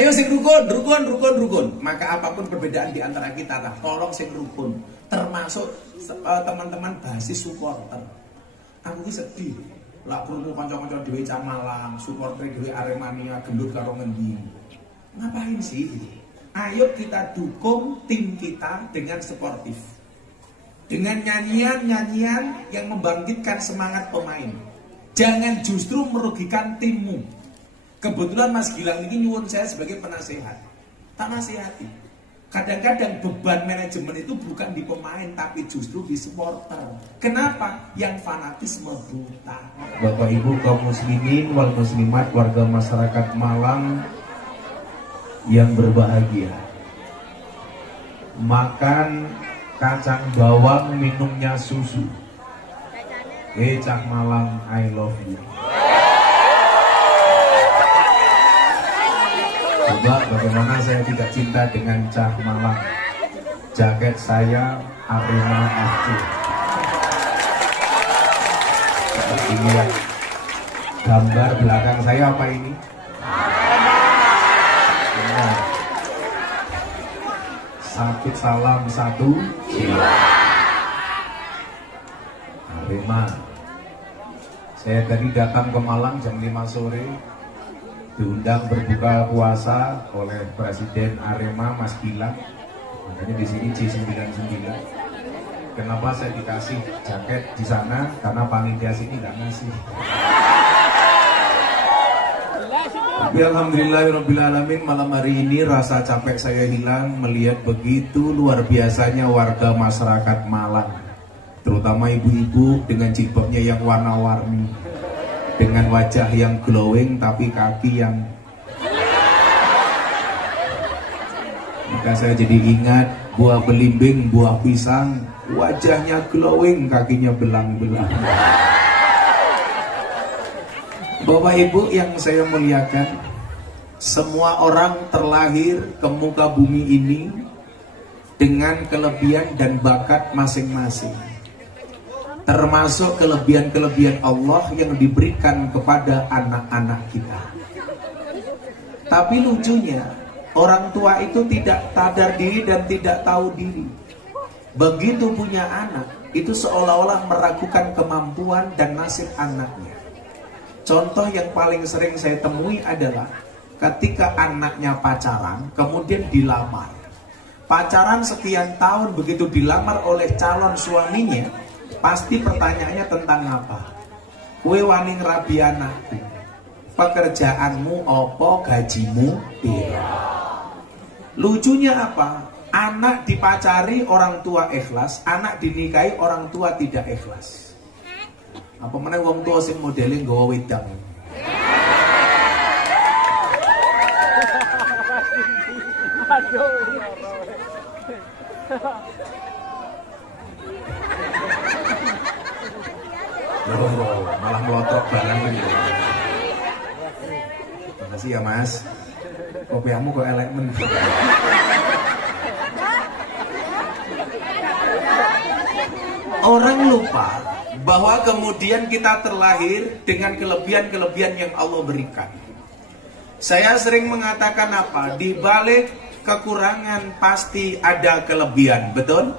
Ayo sing rukun. Maka apapun perbedaan di antara kita, tolong sing rukun. Termasuk teman-teman basis supporter. Aku ki sedih. Lah krungu kanca-kanca dhewe Cah Malang, supporter dhewe Aremania gendut karo ngendi. Ngapain sih? Ayo kita dukung tim kita dengan sportif. Dengan nyanyian-nyanyian yang membangkitkan semangat pemain. Jangan justru merugikan timmu. Kebetulan Mas Gilang ini nyuwun saya sebagai penasehat. Tak nasihati. Kadang-kadang beban manajemen itu bukan di pemain, tapi justru di supporter. Kenapa? Yang fanatisme buta. Bapak Ibu kaum muslimin wal muslimat, warga masyarakat Malang yang berbahagia. Makan kacang bawang, minumnya susu. Cah Malang, I love you. Coba bagaimana saya tidak cinta dengan Cah Malang. Jaket saya Arema FC. Ini ya. Gambar belakang saya apa ini? Benar. Satu salam satu jiwa. Arema. Saya tadi datang ke Malang jam 5 sore. Diundang berbuka puasa oleh Presiden Arema Mas Gilang. Makanya di sini J99. Kenapa saya dikasih jaket di sana? Karena panitia sini nggak ngasih. Tapi alhamdulillahirobbilalamin, malam hari ini rasa capek saya hilang melihat begitu luar biasanya warga masyarakat Malang, terutama ibu-ibu dengan jilbabnya yang warna-warni, dengan wajah yang glowing tapi kaki yang... Maka saya jadi ingat buah belimbing, buah pisang, wajahnya glowing, kakinya belang-belang. Bapak Ibu yang saya muliakan, semua orang terlahir ke muka bumi ini dengan kelebihan dan bakat masing-masing, termasuk kelebihan-kelebihan Allah yang diberikan kepada anak-anak kita. Tapi lucunya, orang tua itu tidak sadar diri dan tidak tahu diri. Begitu punya anak, itu seolah-olah meragukan kemampuan dan nasib anaknya. Contoh yang paling sering saya temui adalah ketika anaknya pacaran, kemudian dilamar. Pacaran sekian tahun, begitu dilamar oleh calon suaminya, pasti pertanyaannya tentang apa? Kue wani ngerabi anakku, pekerjaanmu opo, gajimu piro? Lucunya apa? Anak dipacari orang tua ikhlas, anak dinikahi orang tua tidak ikhlas. Apa mana wong tua sing modelnya nggawa wedang. Loh, malah melotok barang ini. Makasih ya Mas. Kopiamu kok elek men. Orang lupa bahwa kemudian kita terlahir dengan kelebihan-kelebihan yang Allah berikan. Saya sering mengatakan apa? Di balik kekurangan pasti ada kelebihan, betul?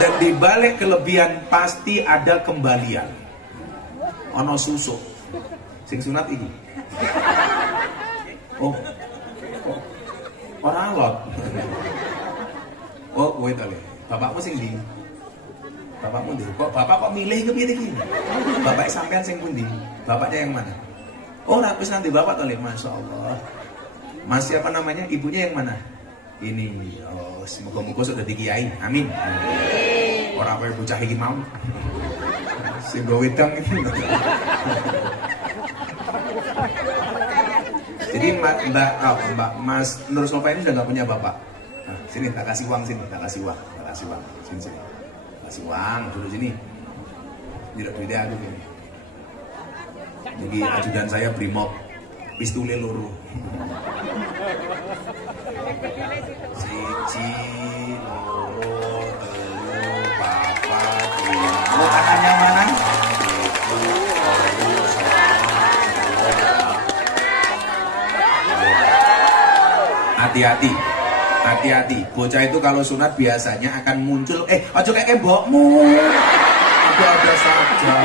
Dan di balik kelebihan pasti ada kembalian. Ono susuk sing sunat iki. Oh. Orang lot. Oh, wait ale. Bapakmu sing ndi? Bapakmu ndi? Kok bapak kok milih ke piye iki? Bapak sampean sing pundi? Bapaknya yang mana? Oh, rapis nanti bapak tadi, Masya Allah. Mas siapa namanya? Ibunya yang mana? Ini. Oh, semoga-moga sudah dikiai. Amin. Orang apa yang bocah iki mau? Sing go wedang iki. Jadi Mbak Mas Nur Sofa ini sudah nggak punya bapak. Nah, sini tak kasih uang sini, tak kasih uang. Sini. Kasih uang dulu sini. Tidak duitnya aku ini. Jadi ajudan saya Brimob, pistule loro. Siji, loro, telu, papat, lima. Mau tangannya mana? Hati-hati. Hati-hati. Bocah itu kalau sunat biasanya akan muncul aja kayak mbokmu. Ada saja.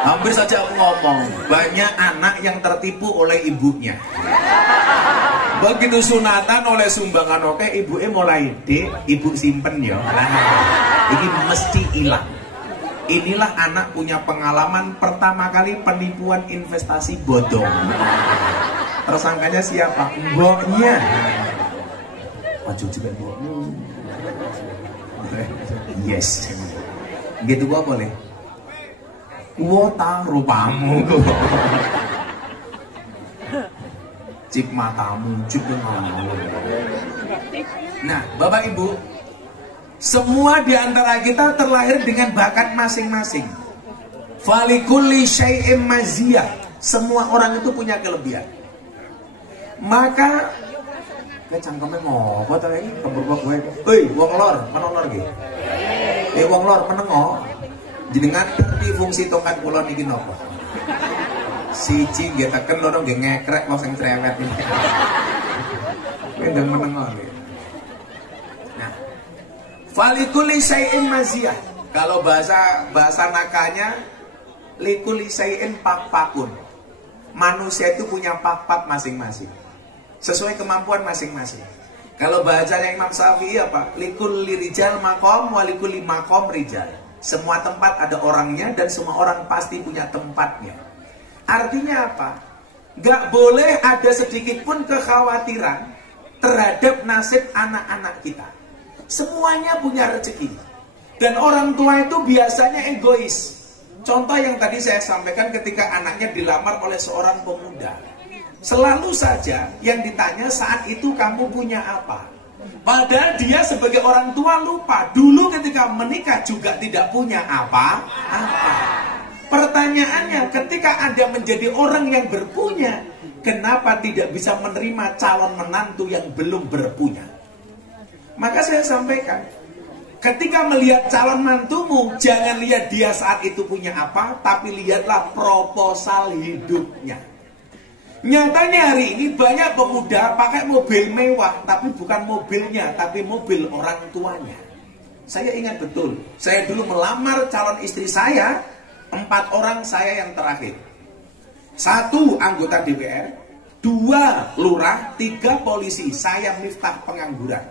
Hampir saja aku ngomong, banyak anak yang tertipu oleh ibunya. Begitu sunatan oleh sumbangan oke, ibunya mulai ibu simpen ya. Nah, ini mesti hilang. Inilah anak punya pengalaman pertama kali penipuan investasi bodong. Tersangkanya siapa? Mboknya. Ojo juga mbokmu. Yes. Gitu gua boleh. Wota rupamu. Cip matamu, cip denganmu. Nah, Bapak Ibu, semua di antara kita terlahir dengan bakat masing-masing. Falikulli syai'im maziyah. Semua orang itu punya kelebihan. Maka cangkeme ngopo ta iki kembur kowe. Hei, wong lor, meneng lor nggih. Wong lor menengo. Jenengan ngerti fungsi tongkat kula niki napa? Siji nggih teken loro nggih ngekrek kok sing cerewet iki. Ndang menengo nggih. Nah, falikuli syai'in maziyah. Kalau bahasa nakanya likuli syai'in pak-pakun. Manusia itu punya pak-pak masing-masing. Sesuai kemampuan masing-masing. Kalau bahasanya Imam Syafi'i apa? Likulli rijal maqam wa likulli maqam rijal. Semua tempat ada orangnya dan semua orang pasti punya tempatnya. Artinya apa? Gak boleh ada sedikit pun kekhawatiran terhadap nasib anak-anak kita. Semuanya punya rezeki. Dan orang tua itu biasanya egois. Contoh yang tadi saya sampaikan ketika anaknya dilamar oleh seorang pemuda. Selalu saja yang ditanya saat itu kamu punya apa? Padahal dia sebagai orang tua lupa. Dulu ketika menikah juga tidak punya apa-apa. Pertanyaannya, ketika Anda menjadi orang yang berpunya, kenapa tidak bisa menerima calon menantu yang belum berpunya? Maka saya sampaikan, ketika melihat calon mantumu, jangan lihat dia saat itu punya apa, tapi lihatlah proposal hidupnya. Nyatanya hari ini banyak pemuda pakai mobil mewah, tapi bukan mobilnya, tapi mobil orang tuanya. Saya ingat betul, saya dulu melamar calon istri saya, 4 orang saya yang terakhir. 1 anggota DPR, 2 lurah, 3 polisi, saya Miftah pengangguran.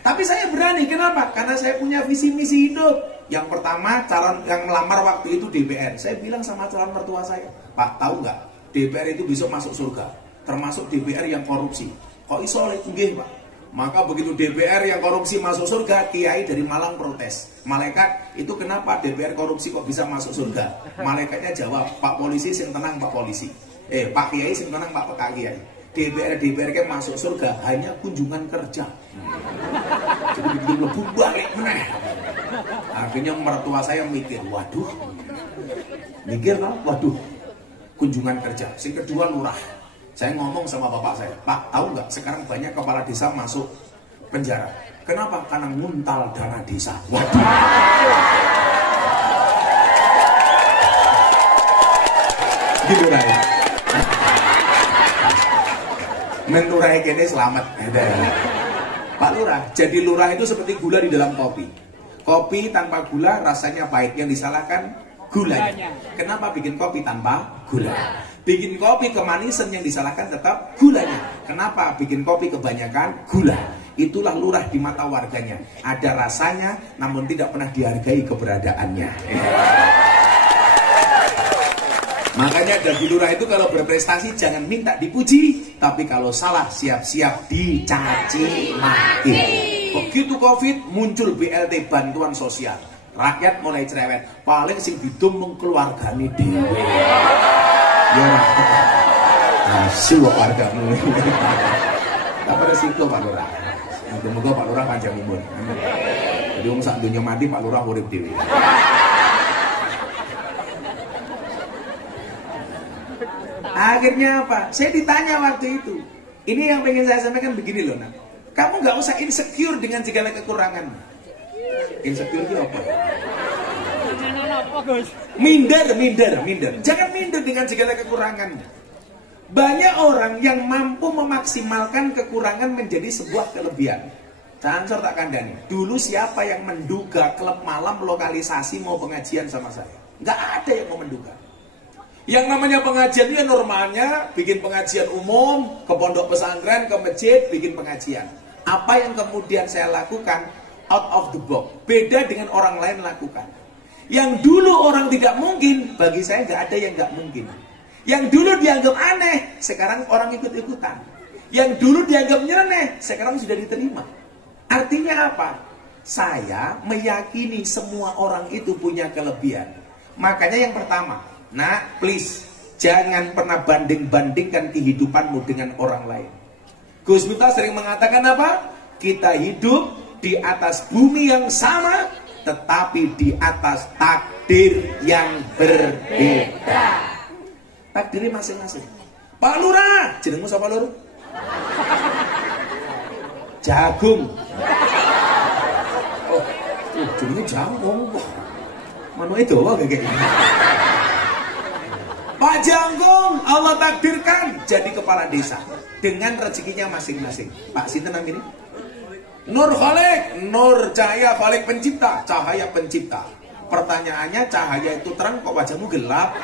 Tapi saya berani, kenapa? Karena saya punya visi misi hidup. Yang pertama, calon yang melamar waktu itu DPR. Saya bilang sama calon mertua saya, Pak, tahu nggak? DPR itu besok masuk surga, termasuk DPR yang korupsi. Kok iso oleh nggih, Pak? Maka begitu DPR yang korupsi masuk surga, kiai dari Malang protes. Malaikat, itu kenapa DPR korupsi kok bisa masuk surga? Malaikatnya jawab, Pak polisi sing tenang Pak polisi. Pak kiai sing tenang Pak kiai. DPR kan masuk surga hanya kunjungan kerja. Jadi begitu mlebu balik meneh. Akhirnya mertua saya mikir, waduh. Mikir kan, waduh. Kunjungan kerja. Yang kedua lurah. Saya ngomong sama bapak saya, Pak, tahu nggak sekarang banyak kepala desa masuk penjara. Kenapa? Karena nguntal dana desa. Waduh. Gitu lah ya. Menlurai kene selamat. Pak Lurah, jadi lurah itu seperti gula di dalam kopi. Kopi tanpa gula rasanya pahit. Yang disalahkan gulanya. Kenapa bikin kopi tanpa gula? Bikin kopi kemanisan, yang disalahkan tetap gulanya. Kenapa bikin kopi kebanyakan gula? Itulah lurah di mata warganya. Ada rasanya namun tidak pernah dihargai keberadaannya. Makanya dari lurah itu kalau berprestasi jangan minta dipuji, tapi kalau salah siap-siap dicaci maki. Begitu Covid muncul BLT bantuan sosial. Rakyat mulai cerewet, paling sing didumung keluargane dhewe. Ya, asu wargamu. Tak pada situ Pak Lurah. Moga-moga Pak Lurah panjang umur. Jadi wong sak donya mati Pak Lurah urip dhewe. Akhirnya apa? Saya ditanya waktu itu. Ini yang pengen saya sampaikan begini loh, nak. Kamu nggak usah insecure dengan segala kekurangan. Insecure itu apa? Minder. Jangan minder dengan segala kekurangan. Banyak orang yang mampu memaksimalkan kekurangan menjadi sebuah kelebihan. Cancor tak kandani. Dulu siapa yang menduga klub malam lokalisasi mau pengajian sama saya? Nggak ada yang mau menduga. Yang namanya pengajian itu normalnya bikin pengajian umum, ke pondok pesantren, ke masjid, bikin pengajian. Apa yang kemudian saya lakukan? Out of the box. Beda dengan orang lain lakukan. Yang dulu orang tidak mungkin, bagi saya nggak ada yang nggak mungkin. Yang dulu dianggap aneh, sekarang orang ikut-ikutan. Yang dulu dianggap nyeleneh, sekarang sudah diterima. Artinya apa? Saya meyakini semua orang itu punya kelebihan. Makanya yang pertama, nah please, jangan pernah banding-bandingkan kehidupanmu dengan orang lain. Gus Miftah sering mengatakan apa? Kita hidup di atas bumi yang sama, tetapi di atas takdir yang berbeda. Takdirnya masing-masing. Pak Lurah, jenengmu siapa Lur? Jagung. Oh, jenengnya jagung. Mana itu kayak gini. Pak Janggung, Allah takdirkan jadi kepala desa dengan rezekinya masing-masing. Pak sinten namanya? Nur Khalik, Nur Cahaya Khalik pencipta, cahaya pencipta. Pertanyaannya, cahaya itu terang kok wajahmu gelap?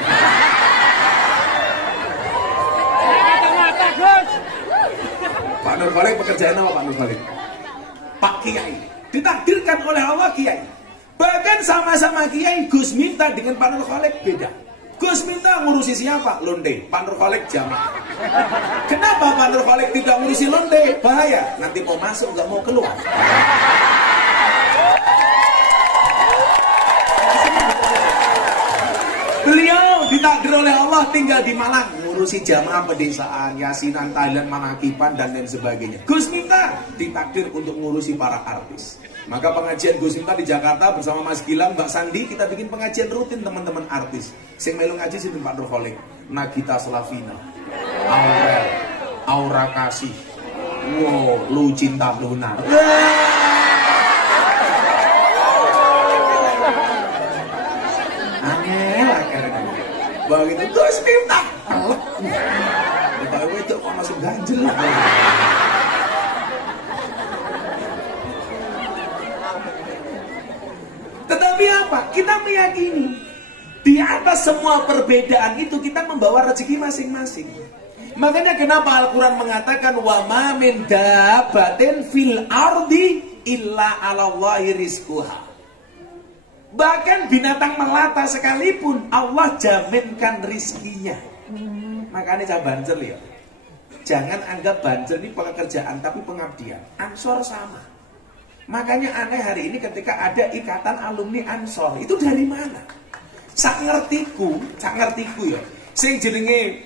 Pak Nur Khalik pekerjaan apa Pak Nur Khalik? Pak Kiai. Ditakdirkan oleh Allah Kiai. Bahkan sama-sama Kiai, Gus Miftah dengan Pak Nur Khalik beda. Gus Miftah ngurusi siapa? Londe. Pak Nur Khalik jamaah. Kenapa Pak Nur Khalik tidak ngurusi londe? Bahaya. Nanti mau masuk nggak mau keluar. Beliau ditakdir oleh Allah tinggal di Malang, ngurusi jamaah pedesaan, yasinan, tahlilan, manakiban dan lain sebagainya. Gus Miftah ditakdir untuk ngurusi para artis. Maka pengajian Gus Miftah di Jakarta bersama Mas Gilang, Mbak Sandi, kita bikin pengajian rutin teman-teman artis. Sing melu ngaji sih Pak Nur Khalik, Nagita Slavina, Aurel, Aura Kasih, wow, Lu Cinta Lunar. Aneh lah kadang-kadang. Begitu Gus Miftah, kalau itu kok masuk ganjel. Tetapi apa? Kita meyakini di atas semua perbedaan itu kita membawa rezeki masing-masing. Makanya kenapa Al-Quran mengatakan wa ma min dabbatin fil ardi illa 'alallahi rizquha. Bahkan binatang melata sekalipun Allah jaminkan rizkinya. Makanya saya banjel ya. Jangan anggap banjel ini pekerjaan tapi pengabdian. Ansor sama. Makanya aneh hari ini ketika ada ikatan alumni Ansor, itu dari mana? Sak ngertiku ya. Sing jenenge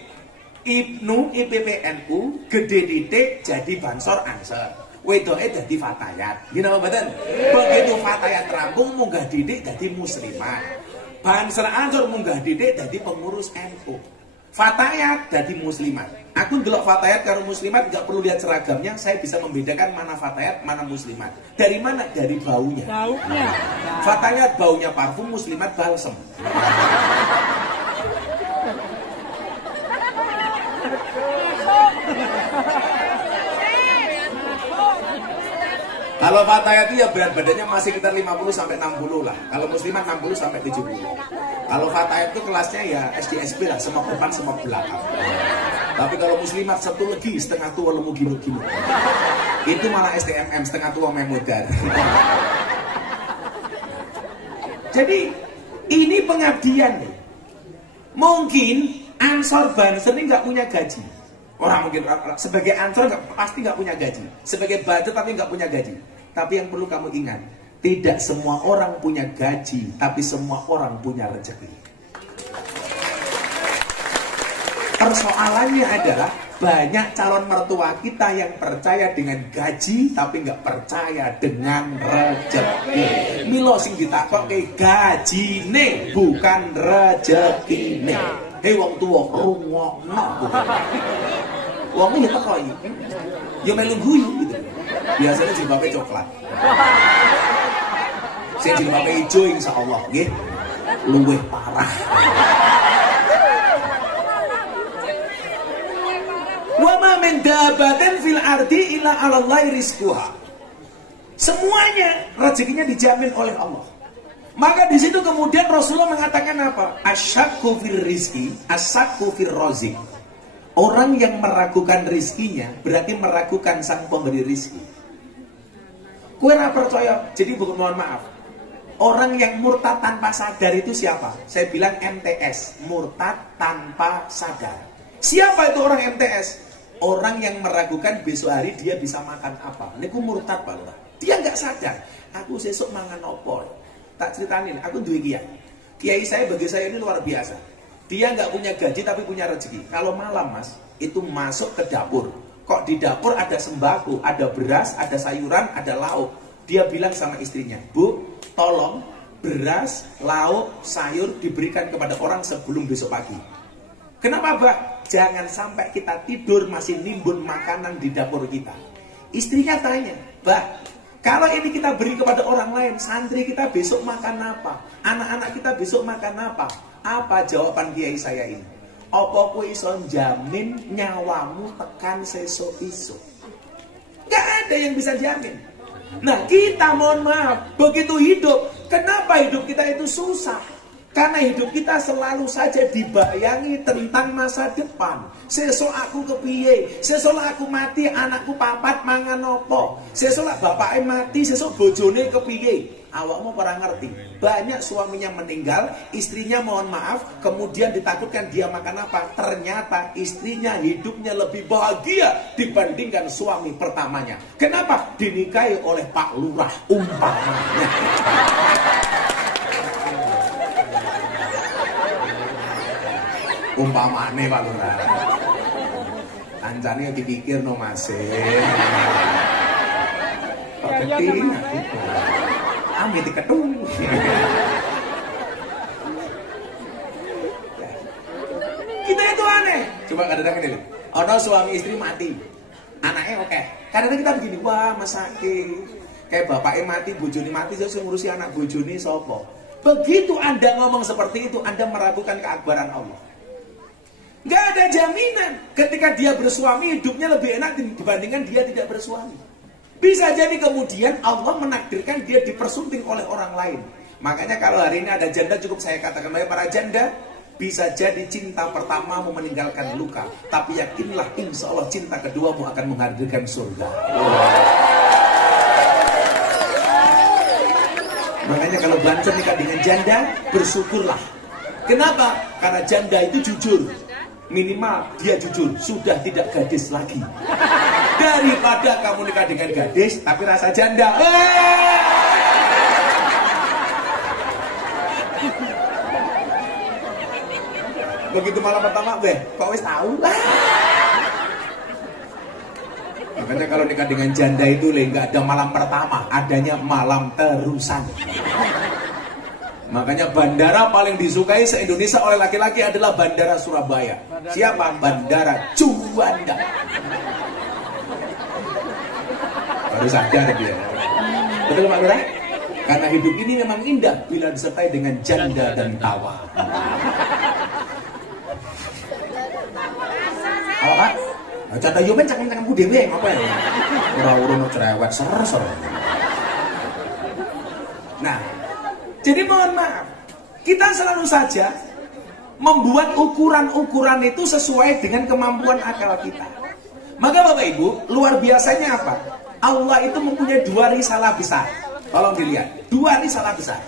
Ibnu IPPNU gede didik jadi Bansor Ansor. Wedoke dadi Fatayat. Gini apa badan? Begitu Fatayat rampung munggah didik dadi muslimat. Bansor Ansor munggah didik dadi pengurus NU. Fatayat dadi muslimat. Aku ndelok Fatayat karo muslimat gak perlu lihat seragamnya, saya bisa membedakan mana Fatayat, mana muslimat. Dari mana? Dari baunya. Baunya. Fatayat baunya parfum, muslimat balsem. Kalau Fatayat itu ya berat badannya masih sekitar 50 sampai 60 lah. Kalau muslimat 60 sampai 70. Kalau Fatayat itu kelasnya ya SD-SP lah, semua depan semua belakang. Tapi kalau muslimat satu lagi setengah tua lemu gino-gino. Itu malah STMM setengah tua memudar. Jadi ini pengabdian nih. Mungkin Ansor Banser ini nggak punya gaji. Orang mungkin sebagai Ansor pasti nggak punya gaji. Sebagai Badr tapi nggak punya gaji. Tapi yang perlu kamu ingat, tidak semua orang punya gaji, tapi semua orang punya rezeki. Persoalannya adalah banyak calon mertua kita yang percaya dengan gaji tapi nggak percaya dengan rezeki. Milo sing ditakokke gajine bukan rezekine. Hei wong tuwa rungokno. Wong iki teko iki. Yo melu guyu gitu. Biasanya jilbabnya coklat. Sing jilbabnya hijau insyaallah nggih luwih parah. ma min dabbatin fil ardi illa 'alallahi rizquha. Semuanya rezekinya dijamin oleh Allah. Maka di situ kemudian Rasulullah mengatakan apa? Asyakku fir rizki, asyakku fir rozik. Orang yang meragukan rizkinya berarti meragukan sang pemberi rizki. Kue ra percaya, jadi mohon maaf. Orang yang murtad tanpa sadar itu siapa? Saya bilang MTS, murtad tanpa sadar. Siapa itu orang MTS? Orang yang meragukan besok hari dia bisa makan apa. Ini ku murtad Pak Lurah. Dia nggak sadar. Aku sesuk mangan opo. Tak ceritanin, aku duwe kiai. Kiai saya bagi saya ini luar biasa. Dia nggak punya gaji tapi punya rezeki. Kalau malam mas, itu masuk ke dapur. Kok di dapur ada sembako, ada beras, ada sayuran, ada lauk. Dia bilang sama istrinya, Bu, tolong beras, lauk, sayur diberikan kepada orang sebelum besok pagi. Kenapa Mbak? Jangan sampai kita tidur masih nimbun makanan di dapur kita. Istrinya tanya, Mbak, kalau ini kita beri kepada orang lain, santri kita besok makan apa? Anak-anak kita besok makan apa? Apa jawaban kiai saya ini? Apa kowe iso jamin nyawamu tekan sesuk-isuk? Gak ada yang bisa jamin. Nah kita mohon maaf, begitu hidup, kenapa hidup kita itu susah? Karena hidup kita selalu saja dibayangi tentang masa depan. Sesuk aku kepiye, sesuk aku mati anakku papat mangan opo, sesuk bapaknya mati, sesuk bojone kepiye. Awakmu ora ngerti. Banyak suaminya meninggal, istrinya mohon maaf, kemudian ditakutkan dia makan apa. Ternyata istrinya hidupnya lebih bahagia dibandingkan suami pertamanya. Kenapa? Dinikahi oleh Pak Lurah umpamanya. Umpamane Pak Lurah. Ancane dipikir no Mas. Kok gede aku. Amit diketung. Kita itu aneh. Coba kadang-kadang ini. Ono suami istri mati. Anaknya oke. Kadang-kadang kita begini, wah masake. Kayak bapaknya mati, bojone mati, terus ngurusi anak bojone sapa. Begitu Anda ngomong seperti itu, Anda meragukan keakbaran Allah. Gak ada jaminan ketika dia bersuami hidupnya lebih enak dibandingkan dia tidak bersuami. Bisa jadi kemudian Allah menakdirkan dia dipersunting oleh orang lain. Makanya kalau hari ini ada janda, cukup saya katakan oleh para janda, bisa jadi cinta pertamamu meninggalkan luka, tapi yakinlah insya Allah cinta keduamu akan menghadirkan surga. Makanya kalau banten nikah dengan janda, bersyukurlah. Kenapa? Karena janda itu jujur. Minimal dia jujur, sudah tidak gadis lagi. Daripada kamu nikah dengan gadis tapi rasa janda. Begitu malam pertama, kok wis tahu? Makanya kalau nikah dengan janda itu nggak ada malam pertama, adanya malam terusan. Makanya bandara paling disukai se-Indonesia oleh laki-laki adalah Bandara Surabaya. Siapa? Bandara Juanda. Baru sadar dia. Betul Pak Lurah? Karena hidup ini memang indah bila disertai dengan janda dan tawa. Apa Pak? Janda yo men cangkem-cangkemku dhewe apa ya? Ora-ora cerewet ser-ser. Nah, jadi mohon maaf, kita selalu saja membuat ukuran-ukuran itu sesuai dengan kemampuan akal kita. Maka Bapak Ibu, luar biasanya apa? Allah itu mempunyai dua risalah besar. Tolong dilihat, dua risalah besar.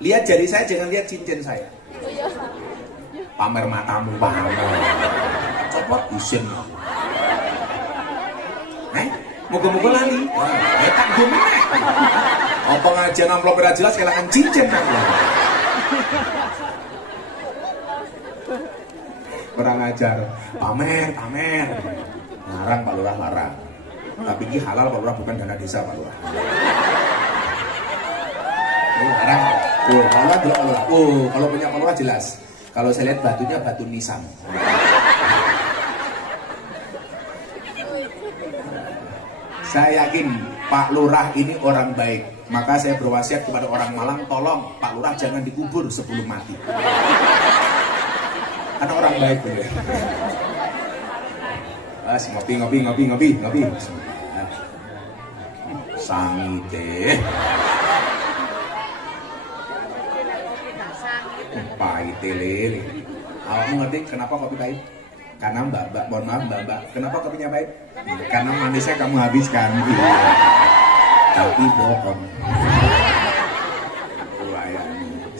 Lihat jari saya, jangan lihat cincin saya. Pamer matamu, pamer. Copot isin. Moga-moga lali. Tak gumene. Apa ngajian amplop ora jelas kelangan cincin aku. Kurang ajar. Pamer. Larang Pak Lurah, larang. Tapi ini halal Pak Lurah, bukan dana desa Pak Lurah. Larang. Pak Lurah delok Pak Lurah. Kalau punya Pak Lurah jelas. Kalau saya lihat batunya batu nisan. Saya yakin Pak Lurah ini orang baik. Maka saya berwasiat kepada orang Malang, tolong Pak Lurah jangan dikubur sebelum mati. Karena orang baik bener. Ngopi. Sangite. Pahit lele. Awakmu ngerti kenapa kopi pahit? Karena mbak, mohon maaf mbak, kenapa kopinya pahit? Karena manisnya kamu habiskan. Tapi bohong.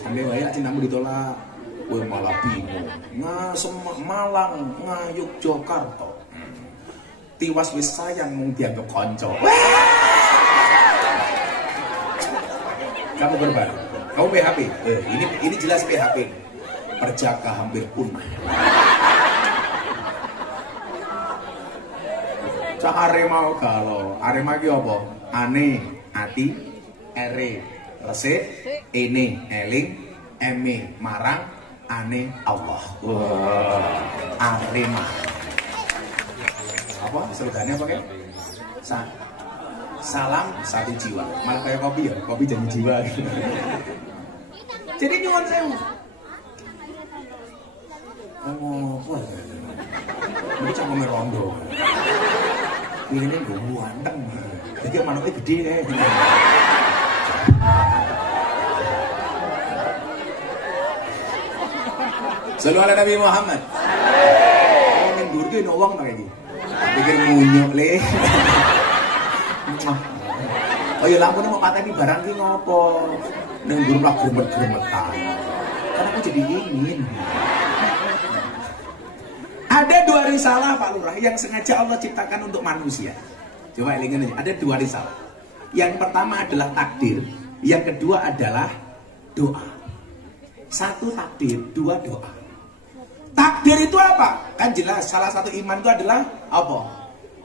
Sampai wayak cintamu ditolak. Kowe malah bingung. Malang, Yogyakarta. Tiwas wis sayang mung dianggap kanca. Kamu berbar. Kamu PHP. Ini jelas PHP. Perjaka hampir punah. Cah Arema galo. Arema ki apa? Ane, ati, ere, resik, ene, eling, eme, marang, ane, Allah. Arema. Apa? Slogannya apa kayak? Salam satu jiwa. Malah kayak kopi ya, kopi jadi jiwa. Jadi nyuwun sewu. Apa ya? Ini cuma merondo. Ini gue ganteng. Jadi manuknya gede deh. Sallu ala Nabi Muhammad. Oh, ngendur ke no uang kayak gini. Pikir munyuk le. Oh ya lampu ini mau pateni barang ki ngopo? Nenggur lah gremet-gremetan. Karena aku jadi ingin. Ada 2 risalah Pak Lurah yang sengaja Allah ciptakan untuk manusia. Coba elingin aja. Ada 2 risalah. Yang pertama adalah takdir. Yang kedua adalah doa. 1 takdir, 2 doa. Takdir itu apa? Kan jelas salah satu iman itu adalah apa?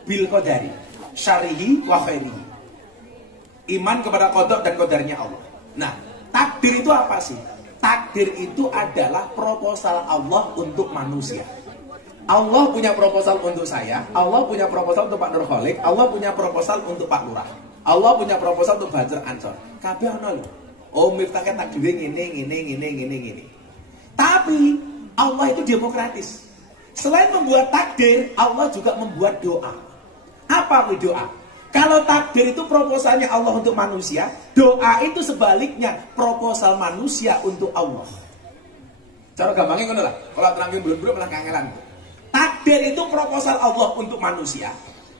Bil qadari, syarihi wa khairihi. Iman kepada qada dan qadarnya Allah. Nah, takdir itu apa sih? Takdir itu adalah proposal Allah untuk manusia. Allah punya proposal untuk saya, Allah punya proposal untuk Pak Nurholik, Allah punya proposal untuk Pak Lurah, Allah punya proposal untuk Bajar Ansor. Kabeh ana lho. Oh, miftahnya takdir ngene. Tapi Allah itu demokratis. Selain membuat takdir, Allah juga membuat doa. Apa itu doa? Kalau takdir itu proposalnya Allah untuk manusia, doa itu sebaliknya proposal manusia untuk Allah. Cara gampangnya ngono lah. Kalau terangin belum malah kangelan. Takdir itu proposal Allah untuk manusia,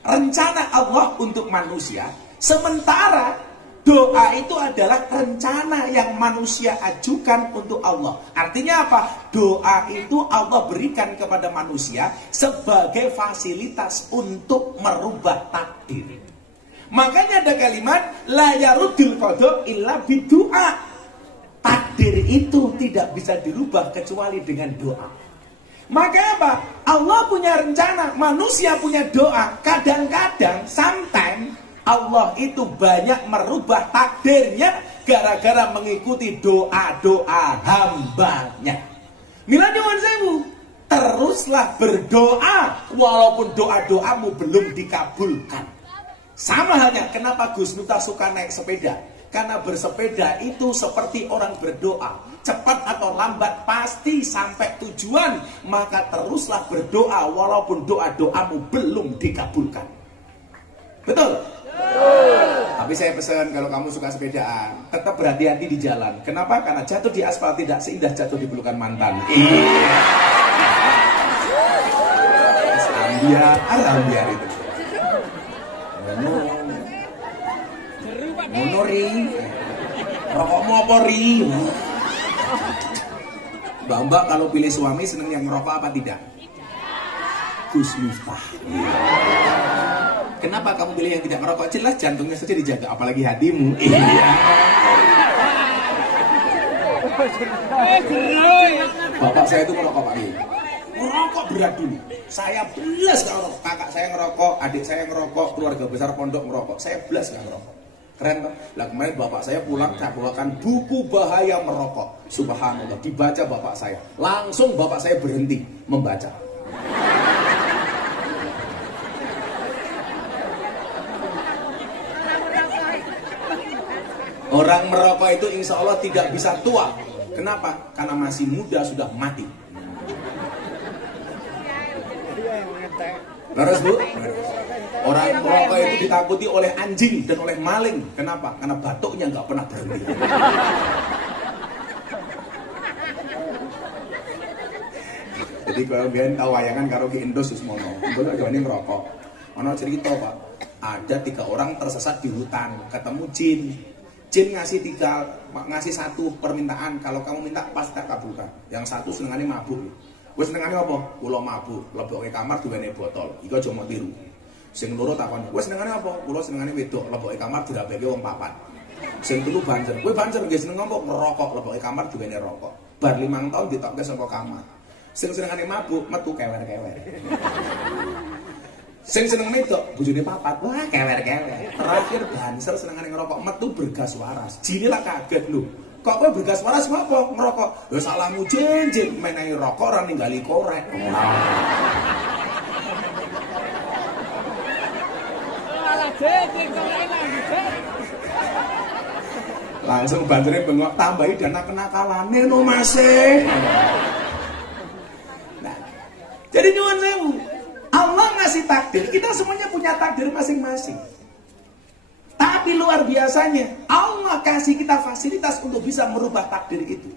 rencana Allah untuk manusia. Sementara doa itu adalah rencana yang manusia ajukan untuk Allah. Artinya apa? Doa itu Allah berikan kepada manusia sebagai fasilitas untuk merubah takdir. Makanya ada kalimat la yarudul qada illa bidu'a. Takdir itu tidak bisa dirubah kecuali dengan doa. Maka apa? Allah punya rencana, manusia punya doa. Kadang-kadang, sometimes Allah itu banyak merubah takdirnya gara-gara mengikuti doa-doa hambanya. Mila nyuwun sewu, teruslah berdoa walaupun doa-doamu belum dikabulkan. Sama halnya, kenapa Gus Miftah suka naik sepeda? Karena bersepeda itu seperti orang berdoa. Cepat atau lambat pasti sampai tujuan. Maka teruslah berdoa walaupun doa-doamu belum dikabulkan. Betul? Tapi saya pesan kalau kamu suka sepedaan, tetap berhati-hati di jalan. Kenapa? Karena jatuh di aspal tidak seindah jatuh di pelukan mantan. Ambiar itu. Monori, rokokmu apa ri? Mbak kalau pilih suami seneng yang merokok apa tidak? Gus Miftah. Kenapa kamu pilih yang tidak merokok? Jelas jantungnya saja dijaga, apalagi hatimu. Bapak saya itu merokok Pak. Merokok berat dulu. Saya belas gak ngerokok. Kakak saya ngerokok, adik saya ngerokok, keluarga besar pondok ngerokok. Saya belas gak ngerokok. Keren kan? Lah kemarin bapak saya pulang, saya bawakan buku bahaya merokok. Subhanallah, dibaca bapak saya. Langsung bapak saya berhenti membaca. Orang merokok itu insya Allah tidak bisa tua. Kenapa? Karena masih muda sudah mati. Laras Bu? Orang merokok itu ditakuti oleh anjing dan oleh maling. Kenapa? Karena batuknya nggak pernah berhenti. Jadi kalau kalian tahu wayangan karo Ki Endos semono, itu gak ini ngerokok. Ono cerita Pak, ada 3 orang tersesat di hutan, ketemu jin. Jin ngasih satu permintaan, kalau kamu minta pasti tak kabulkan. Yang satu senengannya mabuk. Wes senengane apa? Kula mabuk, leboke kamar duwene botol. Iku aja mau tiru. Sing loro takon, "Wes senengane apa?" Kula senengane wedok, leboke kamar dirabeke wong 4. Sing telu banjer. Kowe banjer nggih seneng apa? Ngerokok, leboke kamar duwene rokok. Bar 5 tahun ditokke saka kamar. Sing senengane mabuk, metu kewer-kewer. Sing seneng wedok, bojone 4. Wah, kewer-kewer. Terakhir banser senengane ngerokok, metu bergas waras. Jine lah kaget lho. Kok kowe bergas waras apa? Ngerokok. Ya salahmu jin, menehi rokok ora ninggali korek. Langsung banternya bengok, tambahi dana kenakalane no masih. Nah, jadi nyuwun sewu. Allah ngasih takdir, kita semuanya punya takdir masing-masing. Tapi luar biasanya, Allah kasih kita fasilitas untuk bisa merubah takdir itu.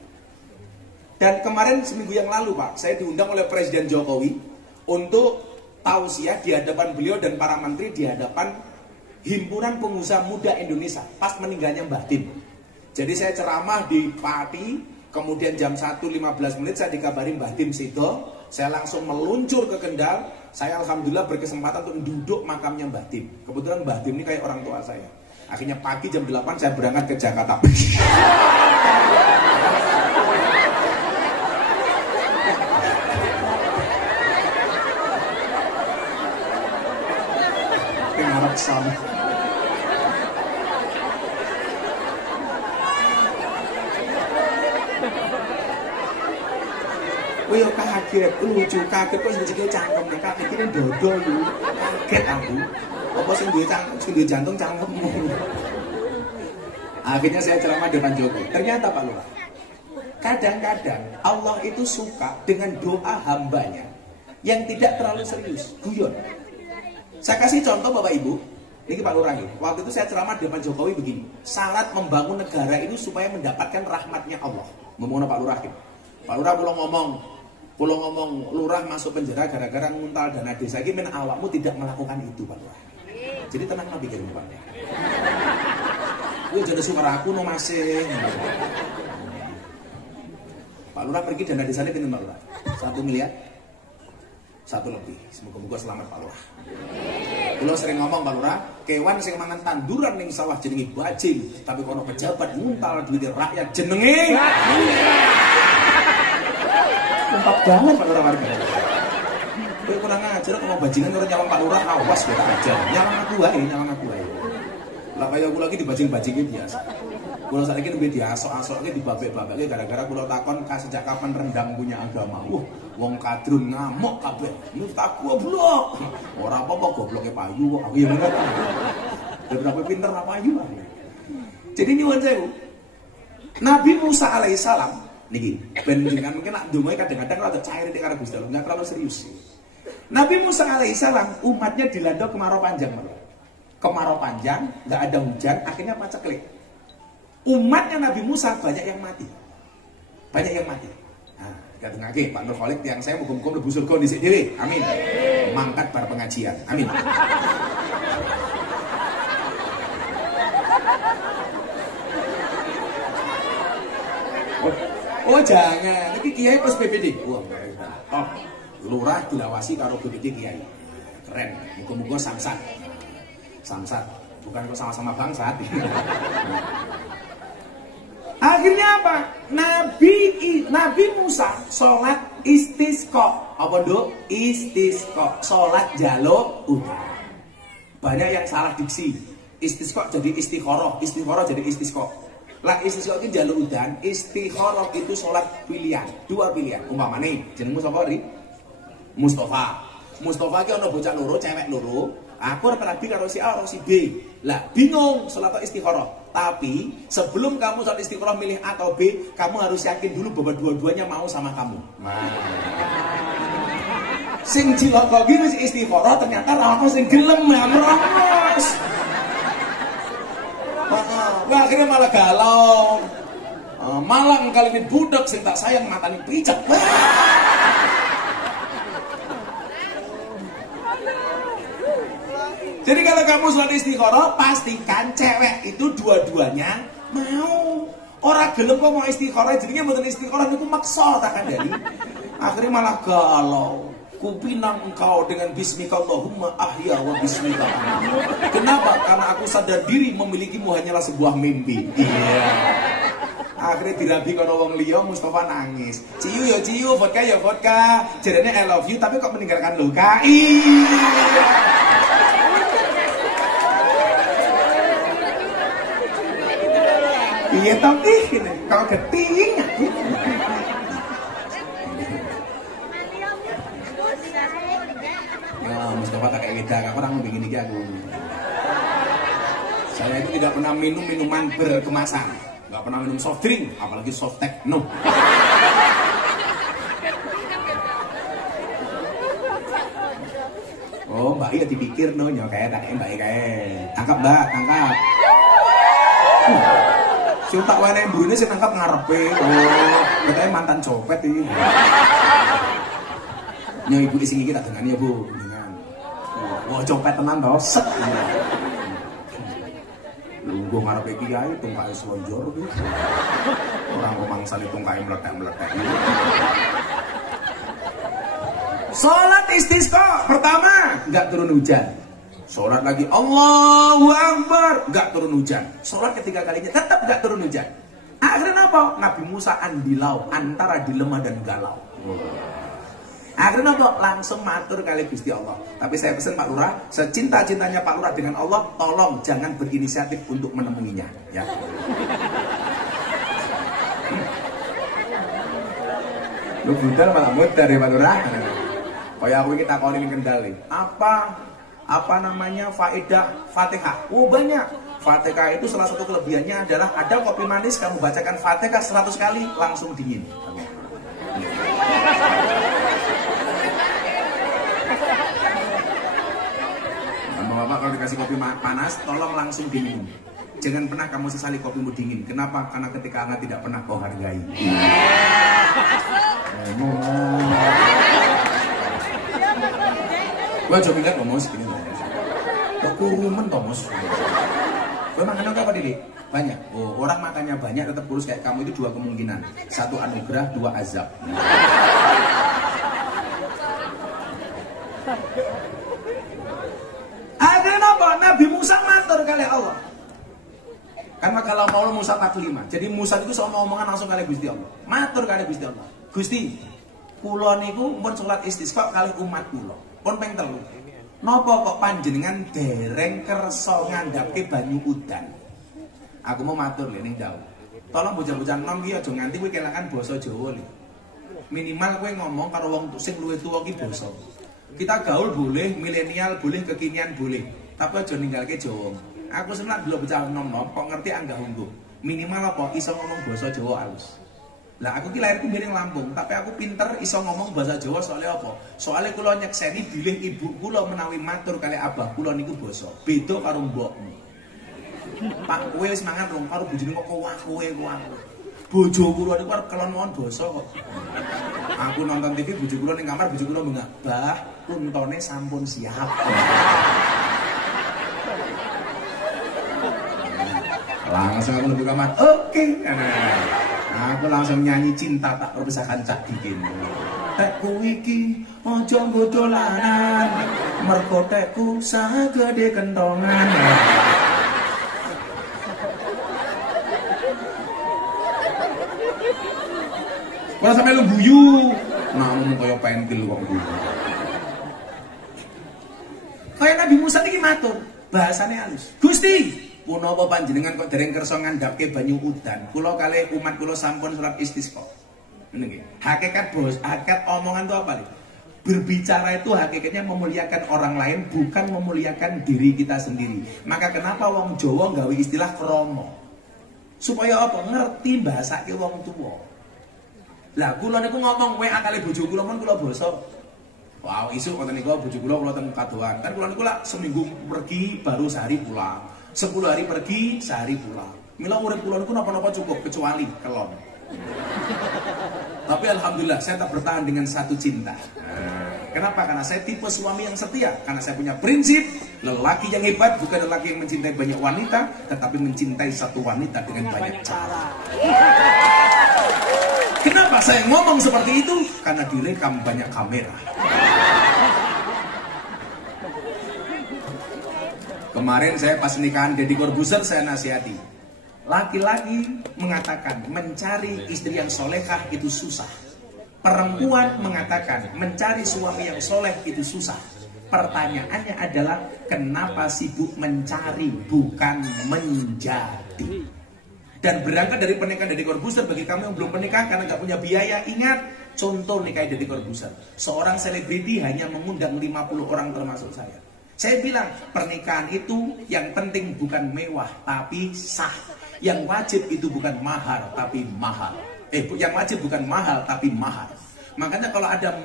Dan kemarin seminggu yang lalu Pak, saya diundang oleh Presiden Jokowi untuk tausiah di hadapan beliau dan para menteri di hadapan Himpunan Pengusaha Muda Indonesia pas meninggalnya Mbah Tim. Jadi saya ceramah di Pati, kemudian jam 1:15 saya dikabari Mbah Tim Sido. Saya langsung meluncur ke Kendal. Saya alhamdulillah berkesempatan untuk duduk makamnya Mbah Tim. Kebetulan Mbah Tim ini kayak orang tua saya. Akhirnya pagi jam 8 saya berangkat ke Jakarta. Ngarep sama. Wih, kaget, lucu, kaget kok sing cangkemnya, kaget ini dodol lu. Kaget aku. Apa sing duwe jantung cangkemmu. Akhirnya saya ceramah depan Jokowi. Ternyata Pak Lurah, kadang-kadang Allah itu suka dengan doa hambanya yang tidak terlalu serius, guyon. Saya kasih contoh Bapak Ibu. Ini Pak Lurah, waktu itu saya ceramah depan Jokowi begini. Syarat membangun negara itu supaya mendapatkan rahmatnya Allah. Ngomong Pak Lurah. Pak Lurah kalau ngomong lurah masuk penjara gara-gara nguntal dana desa ini, awakmu tidak melakukan itu Pak Lurah. Jadi tenang lah pikir Pak. Gue jadi suara aku no masih. Pak Lurah pergi dana desanya pinten Pak Lurah? 1 miliar, 1 lebih. Semoga-moga selamat Pak Lurah. Kalau sering ngomong Pak Lurah, kewan sing mangan tanduran ning sawah jenenge bajing, tapi kono pejabat nguntal duit rakyat jenenge. Lengkap banget Pak Lurah warga. Kowe kurang ajar kok mau bajingan karo nyawang Pak Lurah, awas kowe tak ajar. Nyawang aku wae. Lah kaya aku lagi dibajing-bajingin biasa. Kula saiki nembe diasok-asokke dibabek-babeke gara-gara kula takon sejak kapan rendang punya agama. Wong kadrun ngamuk kabeh. Miftah goblok. Ora apa-apa gobloke payu kok aku ya bener. Berapa pinter apa payu. Jadi nyuwun sewu. Nabi Musa alaihissalam niki ben jenengan mungkin nak ndonga kadang-kadang rada cair nek karo Gusti Allah, enggak terlalu serius. Nabi Musa alaihissalam umatnya dilanda kemarau panjang, kemarau panjang, nggak ada hujan, akhirnya paceklik. Umatnya Nabi Musa banyak yang mati. Nah, katengake Pak Nur Kholik yang saya muga-muga mlebu surga dhisik dhewe. Amin. Mangkat bar pengajian. Amin. Oh jangan, ini kiai pas PPD. Wah, oh, lurah dilawasi karo PPD kiai. Keren. Muga-muga samsat. Bukan kok sama-sama bangsat. Akhirnya apa? Nabi Musa sholat istisqa. Apa nduk? Istisqa. Sholat jaluk udan. Banyak yang salah diksi. Istisqa jadi istikharah, istikharah jadi istisqa. Lah istisqa itu jaluk udan, istikharah itu sholat pilihan, 2 pilihan. Umpamane jenengmu sapa ri? Mustafa. Mustafa ki ana bocah loro, cewek loro. Aku ora rabi karo si A karo si B. Lah bingung salat istikharah. Tapi sebelum kamu salat istikharah milih A atau B, kamu harus yakin dulu bahwa dua-duanya mau sama kamu. Nah. Sing cilaka iki wis istikharah ternyata ra ono sing gelem merongos. Wah, akhirnya malah galau. Malang kali ini budak sing tak sayang matani pijat. Jadi kalau kamu sholat istikharah, pastikan cewek itu dua-duanya mau. Orang gelem kok mau istikharah, jadinya mboten istikharah niku maksa tak kandhani. Akhirnya malah galau. Kupinang engkau dengan bismika Allahumma ahya wa bismika. Kenapa? Karena aku sadar diri memilikimu hanyalah sebuah mimpi. Iya. Akhirnya dirabi kono wong liya, Mustafa nangis. Ciu ya ciu, vodka ya vodka. Jarene I love you tapi kok meninggalkan luka. Iya tapi kau keting. Mustafa tak kayak beda, aku orang begini iki aku. Saya itu tidak pernah minum minuman berkemasan, nggak pernah minum soft drink, apalagi soft techno. Oh mbak iya dipikir no, nyo kayak tak mbak kayak tangkap mbak, tangkap. Si tak wene mburine sing nangkap ngarepe. Oh, katanya mantan copet iki. Nyo ibu di sini kita dengani ya bu. Wah copet tenan toh, set. Lu gue ngarepe kiai tungkae slonjor gitu. Orang romangsane tungkae meletek-meletek. Salat istisqa pertama enggak turun hujan. Salat lagi Allahu Akbar enggak turun hujan. Salat ketiga kalinya tetap enggak turun hujan. Akhirnya apa? Nabi Musa andilau antara dilema dan galau. Akhirnya kok langsung matur kali Gusti Allah. Tapi saya pesan Pak Lurah, secinta-cintanya Pak Lurah dengan Allah, tolong jangan berinisiatif untuk menemuinya, ya. Lu budal malah muter ya Pak Lurah. Kayak aku ini takoni kendali. Apa namanya faedah Fatihah? Oh banyak. Fatihah itu salah satu kelebihannya adalah ada kopi manis kamu bacakan Fatihah 100 kali langsung dingin. Bapak kalau dikasih kopi panas, tolong langsung diminum. Jangan pernah kamu sesali kopimu dingin. Kenapa? Karena ketika Anda tidak pernah kau hargai. Gua coba ingat Mos gini loh. Kekuruman Mos. Gua makan apa Didi? Banyak. Oh, orang makannya banyak tetap kurus kayak kamu itu dua kemungkinan. Satu anugerah, dua azab. Nabi Musa matur kali Allah. Karena kalau mau Musa 45. Jadi Musa itu sama omongan langsung kali Gusti Allah. Matur kali Gusti Allah. Gusti, kula niku pun salat istisqa kali umat kula. Pun ping 3. Napa kok panjenengan dereng kersa ngandhapke banyu udan? Aku mau matur lho ning dawuh. Tolong bocah-bocah nom iki aja nganti kowe kelangan basa Jawa lho. Minimal kowe ngomong karo wong sing luwih tuwa ki basa. Kita gaul boleh, milenial boleh, kekinian boleh. Tapi aja ninggalke Jawa. Aku sebenarnya dulu bocah nom-nom kok ngerti anggah ungguh. Minimal apa iso ngomong basa Jawa halus. Lah aku ki lahirku miring Lampung, tapi aku pinter iso ngomong bahasa Jawa soalnya apa? Soalnya kula nyekseni bilih ibu kula menawi matur kali abah kula niku basa. Beda karo mbokmu. Pak kowe wis mangan rong karo bojone kok wah kowe kuwi. Bojo kula niku arep kelon-kelon basa kok. Aku nonton TV bojo kula ning kamar bojo kula bengak, "Bah, untone sampun siap." Langsung aku lebih kamar, oke. Aku langsung nyanyi cinta tak terpisahkan cak bikin. Tekku iki ojo godolanan, mergo tekku sagede kentongan. Wah sampe lu guyu, namun kaya pentil kok guyu. Kaya Nabi Musa iki matur, bahasane halus. Gusti, punapa panjenengan kok dereng kersa ngandhapke banyu udan? Kula kalih umat kula sampun salat istisqa. Ngene nggih. Hakikat hakikat omongan itu apa nih? Berbicara itu hakikatnya memuliakan orang lain, bukan memuliakan diri kita sendiri. Maka kenapa wong Jawa nggawe istilah kromo? Supaya apa? Ngerti bahasake wong tuwa. Lah kula niku ngomong wae akale bojo kula men kula basa. Wow, isu konten niku bojo kula teng kadoan. Kan kula niku lak seminggu pergi baru sehari pulang. 10 hari pergi, sehari pulang. Mila urip kula niku napa-napa cukup kecuali kelon. Tapi alhamdulillah saya tak bertahan dengan satu cinta. Kenapa? Karena saya tipe suami yang setia. Karena saya punya prinsip, lelaki yang hebat bukan lelaki yang mencintai banyak wanita, tetapi mencintai satu wanita dengan banyak cara. Kenapa saya ngomong seperti itu? Karena direkam banyak kamera. Kemarin saya pas nikahan Deddy Corbuzier saya nasihati. Laki-laki mengatakan mencari istri yang solehah itu susah. Perempuan mengatakan mencari suami yang soleh itu susah. Pertanyaannya adalah kenapa sibuk mencari bukan menjadi. Dan berangkat dari pernikahan Deddy Corbuzier, bagi kamu yang belum menikah karena nggak punya biaya, ingat contoh nikah Deddy Corbuzier. Seorang selebriti hanya mengundang 50 orang termasuk saya. Saya bilang pernikahan itu yang penting bukan mewah tapi sah. Yang wajib itu bukan mahar tapi mahal. Yang wajib bukan mahal tapi mahal. Makanya kalau ada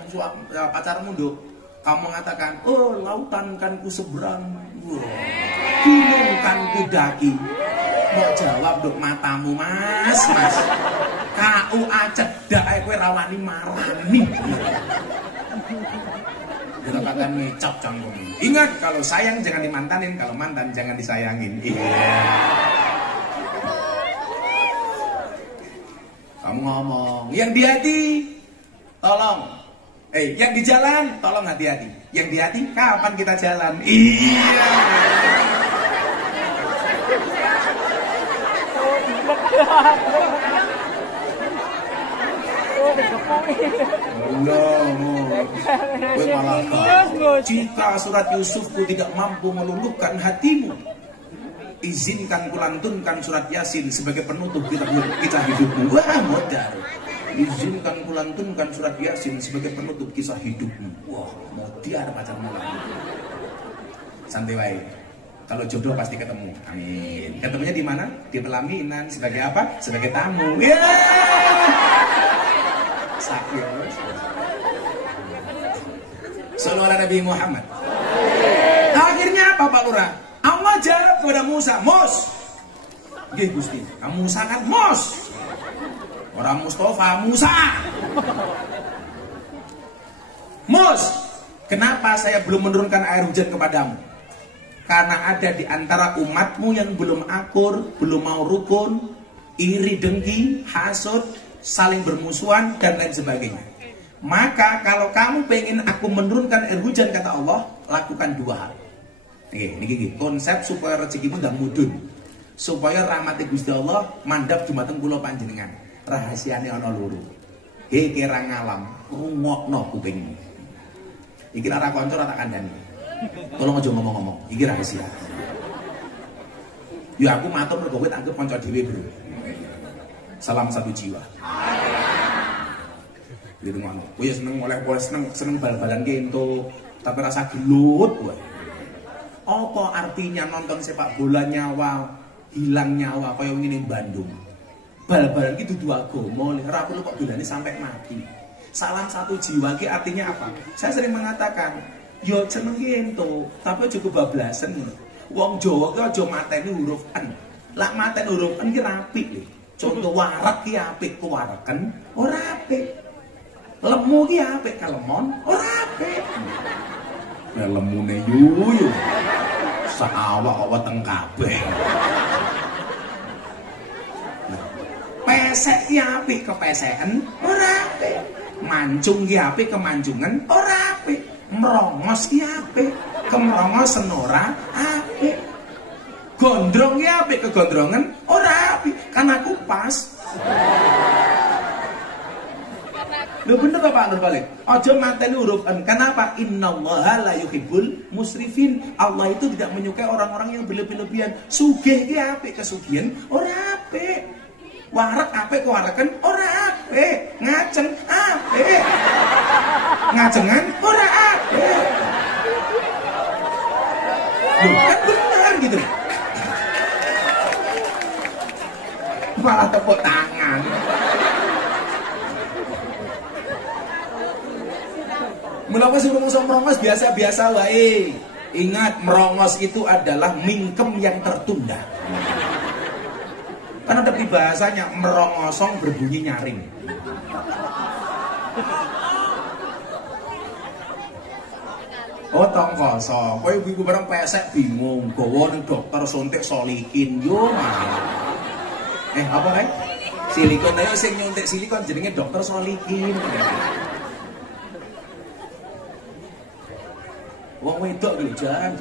pacarmu Duk, kamu mengatakan, oh lautan kan ku seberang, gunung kan ku daki. Mau jawab Duk, matamu mas. KUA cedak kowe rawani marani. Dikatakan ngecap canggung. Ingat, kalau sayang jangan dimantanin, kalau mantan jangan disayangin. Kamu ngomong, yang di hati tolong. Yang di jalan tolong hati-hati. Yang di hati kapan kita jalan? Iya. Jika surat Yusufku tidak mampu meluluhkan hatimu, izinkan kulantunkan surat Yasin sebagai penutup kisah hidupmu. Wah, modal. Izinkan kulantunkan surat Yasin sebagai penutup kisah hidupmu. Wah, modal pacarmu lagi. Santai wae. Kalau jodoh pasti ketemu. Amin. Ketemunya di mana? Di pelaminan. Sebagai apa? Sebagai tamu. Ya. Sakit. Sallallahu Nabi Muhammad. Akhirnya apa Pak Lurah? Allah jawab kepada Musa, Mus. Nggih Gusti, kamu Musa kan Mus. Orang Mustafa, Musa. Mus, kenapa saya belum menurunkan air hujan kepadamu? Karena ada di antara umatmu yang belum akur, belum mau rukun, iri dengki, hasud, saling bermusuhan, dan lain sebagainya. Maka kalau kamu pengen aku menurunkan air hujan, kata Allah, lakukan dua hal. Ini konsep supaya rezekimu nggak mudun, supaya rahmati Gusti Allah mandap dumateng kula panjenengan. Rahasiane ana loro. Kira ngalam, rungokno kupingmu. Iki ora kanca ora tak kandhani. Tolong aja ngomong-ngomong, iki rahasia. Ya aku matur mergo kowe tak anggap kanca dhewe, Bro. Salam satu jiwa. Di rumah no. Kowe seneng oleh seneng bal-balan kento, tapi rasa gelut kowe. Apa artinya nonton sepak bola nyawa, hilang nyawa kaya ngene Bandung. Bal-balan ki dudu agama, ora perlu kok dolane sampai mati. Salam satu jiwa ki artinya apa? Saya sering mengatakan, yo seneng ento, tapi aja kebablasan. Wong Jawa ki aja mateni huruf N. Lah mateni huruf N ki apik lho. Contoh warak ki apik, kuwareken ora apik. Lemu ki apik, kalemon ora apik. Ya lemune yuyu. Saawak weteng kabeh. Pesek ki apik kepeseken ora apik. Mancung ki apik kemanjungan ora apik. Merongos ki apik, kemrongosen ora apik. Gondrong ki apik kegondrongan ora apik. Kan aku pas. Lho bener Pak Nur balik. Aja mateni huruf N. Kenapa? Innallaha la yuhibbul musrifin. Allah itu tidak menyukai orang-orang yang berlebih-lebihan. Sugih ki apik kesugihan ora apik. Warak apik kuwareken ora apik. Ngajeng apik. Ngajengan ora apik. Loh, kan benar gitu. Malah tepuk tangan. Mula kowe suruh merongos biasa-biasa wae. Ingat, merongos itu adalah mingkem yang tertunda. Kan ada di bahasanya merongosong berbunyi nyaring. Oh tong kosong, kowe ibu bareng pesek bingung, gowo ning dokter suntik solikin, yo mah. Apa kae? Silikon ayo sing nyuntik silikon jenenge dokter solikin. Wong wedok iki jan.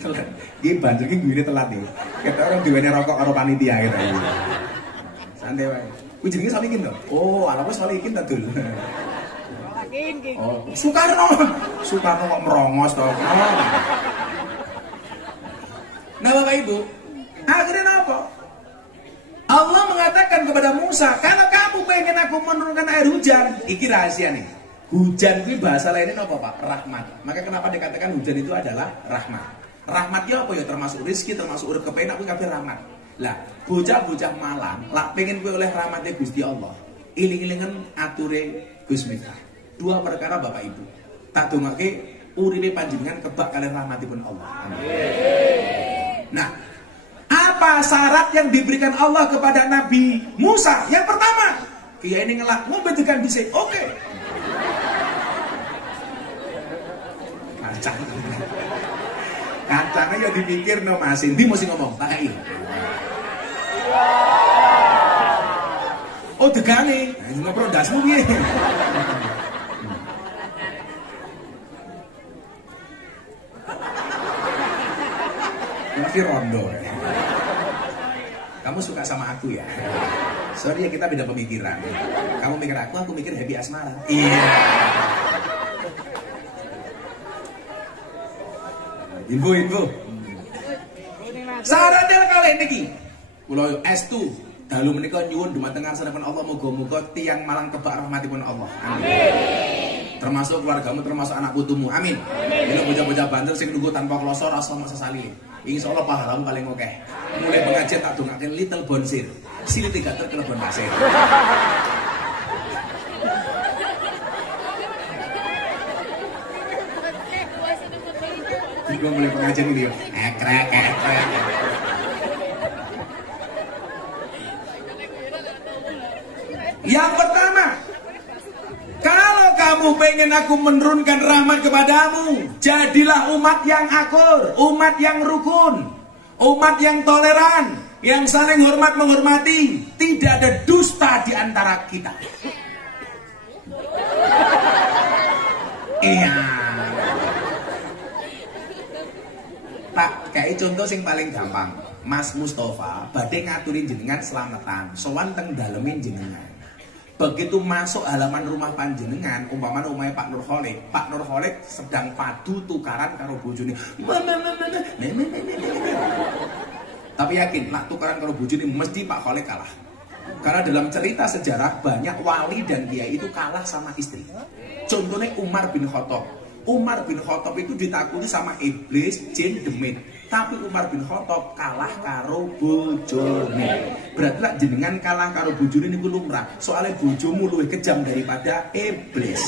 Telat. Iki banjur iki guwire telat iki. Ketok orang diwene rokok karo panitia gitu. Santai wae. Kuwi jenenge solikin to? Oh, ala wis solikin ta, Dul. Oh, Soekarno kok merongos toh. Nah Bapak Ibu, akhirnya apa? Allah mengatakan kepada Musa, kalau kamu pengen aku menurunkan air hujan, iki rahasia nih. Hujan itu bahasa lainnya apa Pak? Rahmat. Maka kenapa dikatakan hujan itu adalah rahmat? Rahmatnya apa ya? Termasuk rezeki, termasuk urip kepenak kuwi kabeh rahmat. Lah, bocah-bocah malang, lah pengen kuwi oleh rahmatnya Gusti Allah. Iling-ilingan ature Gus Miftah. Dua perkara Bapak Ibu. Tak dongake uripe panjenengan kebak kalian rahmatipun Allah. Amin. Nah, apa syarat yang diberikan Allah kepada Nabi Musa? Yang pertama, kiai ini ngelak ngombe tekan dhisik. Oke. Kacangnya ya dipikir no Mas. Ndi mesti ngomong, tak kei. Oh degane, ngobrol dasmu piye? Masih rondo. Kamu suka sama aku ya? Sorry ya kita beda pemikiran. Kamu mikir aku mikir Happy Asmara. Iya. Info. Syaratnya kali niki. Kula estu dalu menika nyuwun dumateng ngarsanipun Allah muga-muga tiyang malang kebak rahmatipun Allah. Amin. Termasuk keluargamu, termasuk anak putumu. Amin. Ini bocah-bocah banter sing nunggu tanpa kloso rasa masa salile. Insyaallah pahalamu paling akeh. Mulai pengajian tak dongake Little Bonsir. Sili 3 ter kelebon pasir. Gue mulai pengajian ini, ekrek. Yang pertama, kalau kamu pengen aku menurunkan rahmat kepadamu, jadilah umat yang akur, umat yang rukun, umat yang toleran, yang saling hormat menghormati, tidak ada dusta di antara kita. Iya. Pak, kayak contoh sing paling gampang. Mas Mustafa badhe ngaturin jenengan selamatan, sowan teng dalemin jenengan. Begitu masuk halaman rumah panjenengan, umpamanya rumahnya Pak Nur Khalid. Pak Nur Khalid sedang padu tukaran karo bojone. Tapi yakin, nak tukaran karo bojone mesti Pak Khalid kalah. Karena dalam cerita sejarah banyak wali dan kiai itu kalah sama istri. Contohnya Umar bin Khattab. Umar bin Khattab itu ditakuni sama iblis, jin, demit. Tapi Umar bin Khattab kalah karo bojone. Berarti lah jenengan kalah karo bojone niku lumrah. Soalnya bojomu luwih kejam daripada iblis.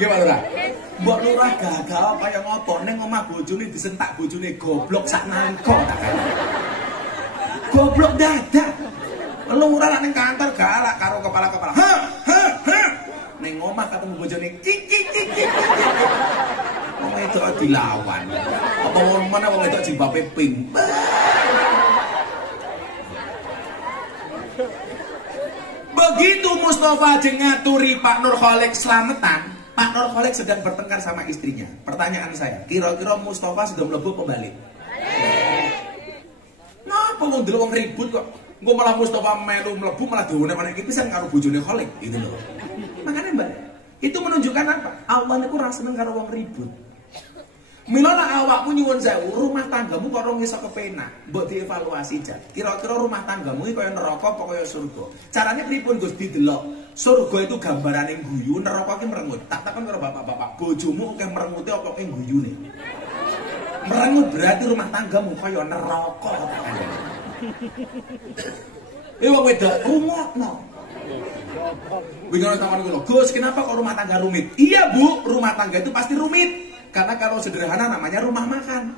Gimana Lurah? Mbok Lurah gagal kaya ngopo ning omah bojone disentak bojone goblok sak nangko tak kan. Goblok dadak. Lurah ning kantor galak karo kepala-kepala. Ha. Ning omah ketemu bojone kik. Wong itu dilawan. Apa wong mana wong itu jilbabe pink. Begitu Mustafa jengaturi Pak Nur Khalid selamatan, Pak Nur Khalid sedang bertengkar sama istrinya. Pertanyaan saya, kira-kira Mustafa sudah mlebu pembalik? Ngapa wong delok wong ribut kok? Engko malah Mustafa melu mlebu malah diune-une iki pisan karo bojone Khalid, gitu loh. Makanya Mbak, itu menunjukkan apa? Allah niku ora seneng karo wong ribut. Milana awakmu nyuwun sewu, rumah tanggamu kok ora iso kepenak. Mbok dievaluasi jan. Kira-kira rumah tanggamu iki kaya neraka apa kaya surga? Carane pripun Gus didelok? Surga itu gambarane guyu, neraka ki merengut. Tak takon karo bapak-bapak, bojomu akeh merengute apa akeh guyune? Merengut berarti rumah tanggamu kaya neraka. Wong wedok rungokno. Bingung sama orang Gus, kenapa kok rumah tangga rumit? Iya Bu, rumah tangga itu pasti rumit. Karena kalau sederhana namanya rumah makan.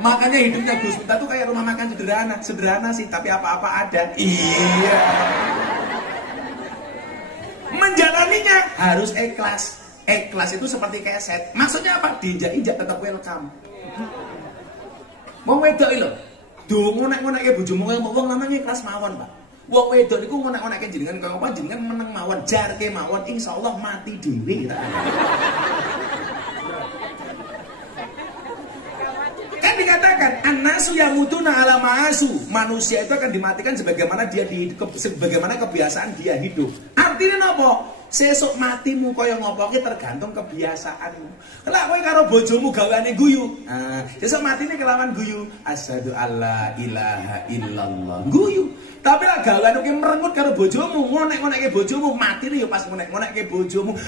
Makanya hidupnya Gus Miftah tuh kayak rumah makan sederhana. Sederhana sih, tapi apa-apa ada. Iya. Menjalaninya harus ikhlas. Ikhlas itu seperti keset. Maksudnya apa? Diinjak-injak tetap welcome. Wong wedok lho. Duh ngonek-ngonekke bojomu kaya wong lanang ikhlas mawon, Pak. Wong wedok niku ngonek-ngonekke jenengan kaya apa jenengan meneng mawon, jarke mawon insyaallah mati dhewe. Kan dikatakan annasu yamutuna ala ma'asu. Manusia itu akan dimatikan sebagaimana sebagaimana kebiasaan dia hidup. Artinya napa? Sesuk matimu kaya ngopo ki tergantung kebiasaanmu. Lah kowe karo bojomu gaweane guyu. Sesuk matine kelawan guyu. Asyhadu alla ilaha illallah. Guyu. Tapi lah gaweane ki merengut karo bojomu, ngonek-ngonekke bojomu, matine ya pas ngonek-ngonekke bojomu.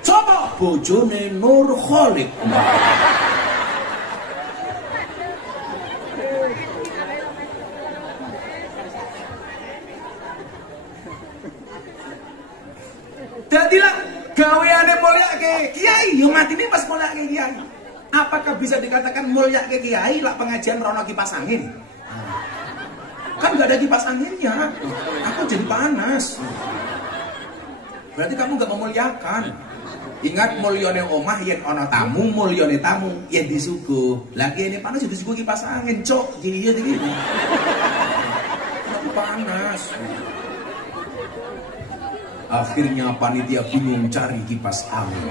Coba bojone Nur Kholik. Jadilah gaweane mulyake kiai, yo matine pas mulyake kiai. Apakah bisa dikatakan mulyake kiai lah pengajian rono kipas angin? Kan gak ada kipas anginnya. Aku jadi panas. Berarti kamu gak memuliakan. Ingat mulyane omah yen ana tamu, mulyane tamu yen disuguh. Lagi ini panas jadi disuguh kipas angin, cok. Iya iki. Aku panas. Akhirnya panitia bingung cari kipas angin.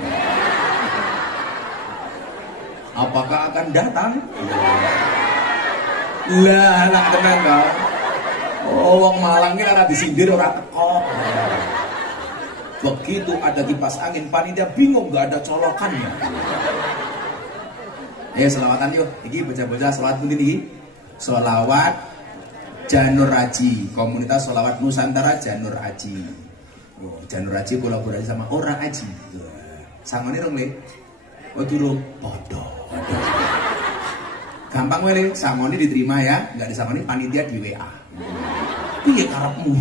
Apakah akan datang? Lah, tenang kau. Oh, wong Malang ini ora disindir ora teko. Begitu ada kipas angin, panitia bingung gak ada colokannya. Selawatan yuk. Iki bocah-bocah selawat pundi niki? Selawat Janur Aji, komunitas selawat Nusantara Janur Aji. Oh, Janur Aji kolaborasi sama Ora Aji. Sangone rong le. Oh durung podo. Gampang wele, sangone diterima ya, enggak disangoni panitia di WA. Piye karepmu?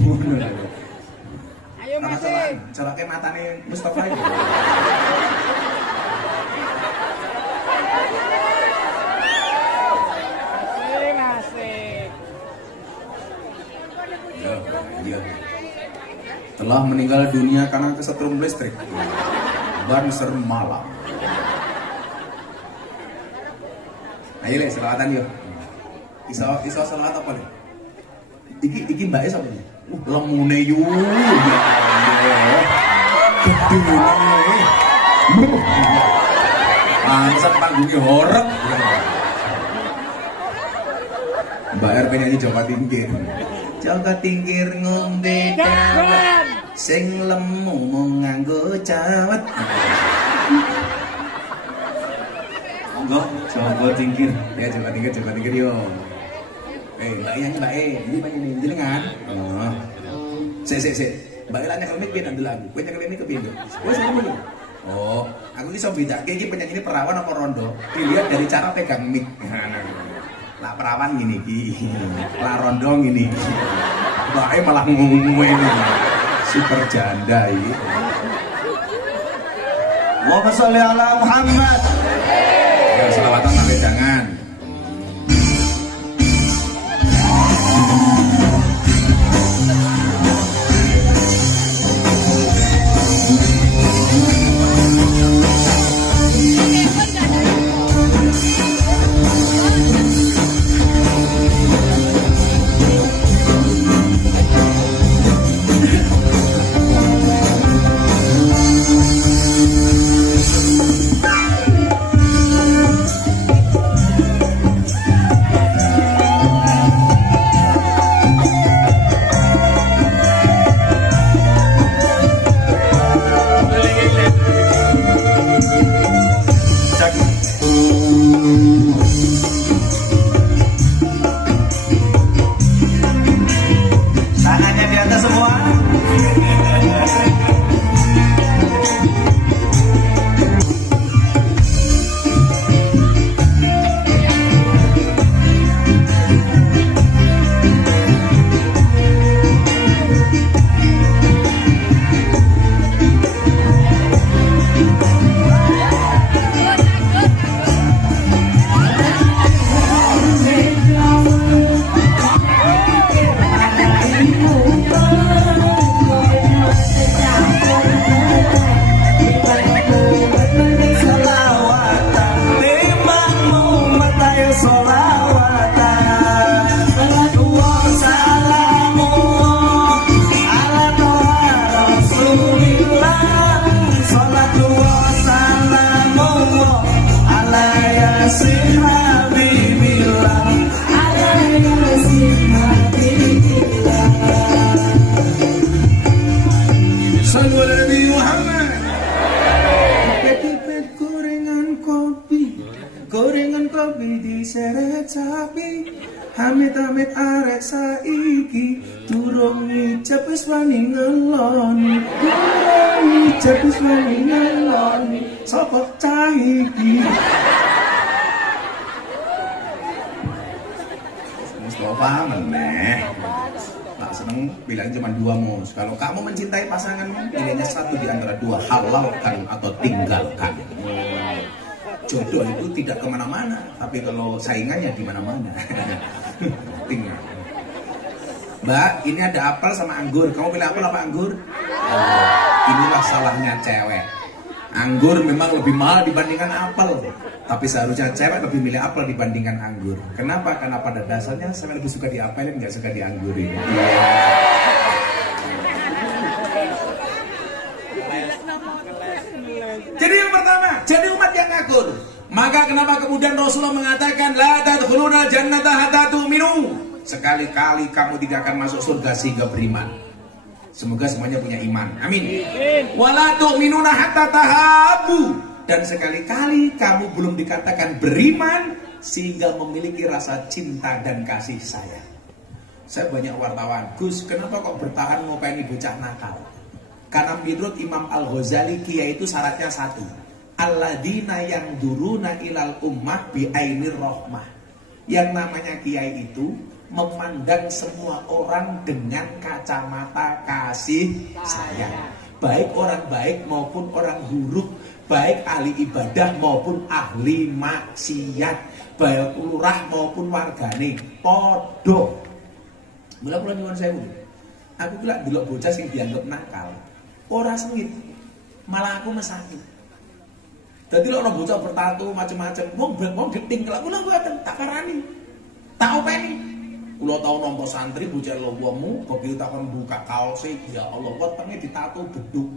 Ayo Mas. Celake matane Mustafa iki. Iya. Telah meninggal dunia karena kesetrum listrik. Banser Malang. Ayo le selawatan yuk. Iso selawat apa le? Iki mbake sapa iki? Lemune yu. Gedene. Angsa panggungnya horeg. Mbak RP nyanyi Jawa Tingkir. Jaga tingkir ngombe dawet sing lemu nganggo cawet. Monggo Jawa Tingkir. Ya Jawa Tingkir yo. Mbak nyanyi Mbak ini panjenengan jenengan. Oh. Sik. Mbak lan nyekel mic ben lagu. Kowe nyekel mic kepiye? Wes ngono. Oh, aku iso bedake iki penyanyi ini perawan apa rondo. Dilihat dari cara pegang mic. Lah perawan gini iki. Lah rondo gini iki. Bae malah ngomong super janda iki. Allahumma sholli ala Muhammad. Ya selawatan sampai jangan. Amit-amit arek saiki durung ngicep wis wani ngeloni. Durung ngicep wis wani ngeloni. Sapa cah iki? Mustafa meneh. Tak seneng bilang cuma 2 mus. Kalau kamu mencintai pasanganmu, pilihnya satu di antara 2, halalkan atau tinggalkan. Jodoh itu tidak kemana-mana, tapi kalau saingannya di mana-mana. Tinggal. Mbak, ini ada apel sama anggur. Kamu pilih apel apa anggur? Inilah salahnya cewek. Anggur memang lebih mahal dibandingkan apel, tapi seharusnya cewek lebih milih apel dibandingkan anggur. Kenapa? Karena pada dasarnya saya lebih suka di apel, nggak suka di anggur ini. Jadi yang pertama, jadi umat yang ngakur. Maka kenapa kemudian Rasulullah mengatakan la tadkhuluna jannata hatta tu'minu. Sekali-kali kamu tidak akan masuk surga sehingga beriman. Semoga semuanya punya iman. Amin. Wala tu'minuna hatta tahabbu. Dan sekali-kali kamu belum dikatakan beriman sehingga memiliki rasa cinta dan kasih sayang. Saya banyak wartawan, Gus, kenapa kok bertahan ngopeni bocah nakal? Karena menurut Imam Al-Ghazali, kiai itu syaratnya 1. Alladzina yang duruna ilal ummah bi'ainir rahmah. Yang namanya kiai itu memandang semua orang dengan kacamata kasih sayang. Baik orang baik maupun orang buruk, baik ahli ibadah maupun ahli maksiat, baik lurah maupun wargane podo. Mula-mula nyuwun sewu. Aku kira delok bocah sing dianggap nakal, ora sengit, malah aku mesake. Dadi lek ana bocah bertatu macam-macam, wong geting kula mboten tak parani. Tak openi. Kula tau nampa santri bocah lowomu, begitu takon buka kaose, ya Allah, wetenge ditato beduk.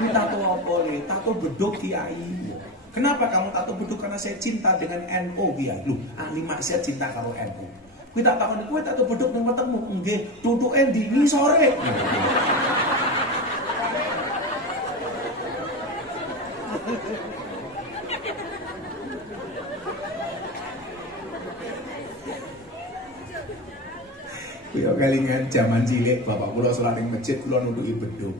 Ditato apa le? Tato beduk kiai. Kenapa kamu tato beduk? Karena saya cinta dengan NU kiai. Loh, ahli maksiat cinta karo NU. Kuwi tak takon kowe tato beduk nang wetengmu. Nggih, tutuke ndi sore. Kuwi kelingan zaman cilik bapak kula salat ning masjid kula nutuki beduk.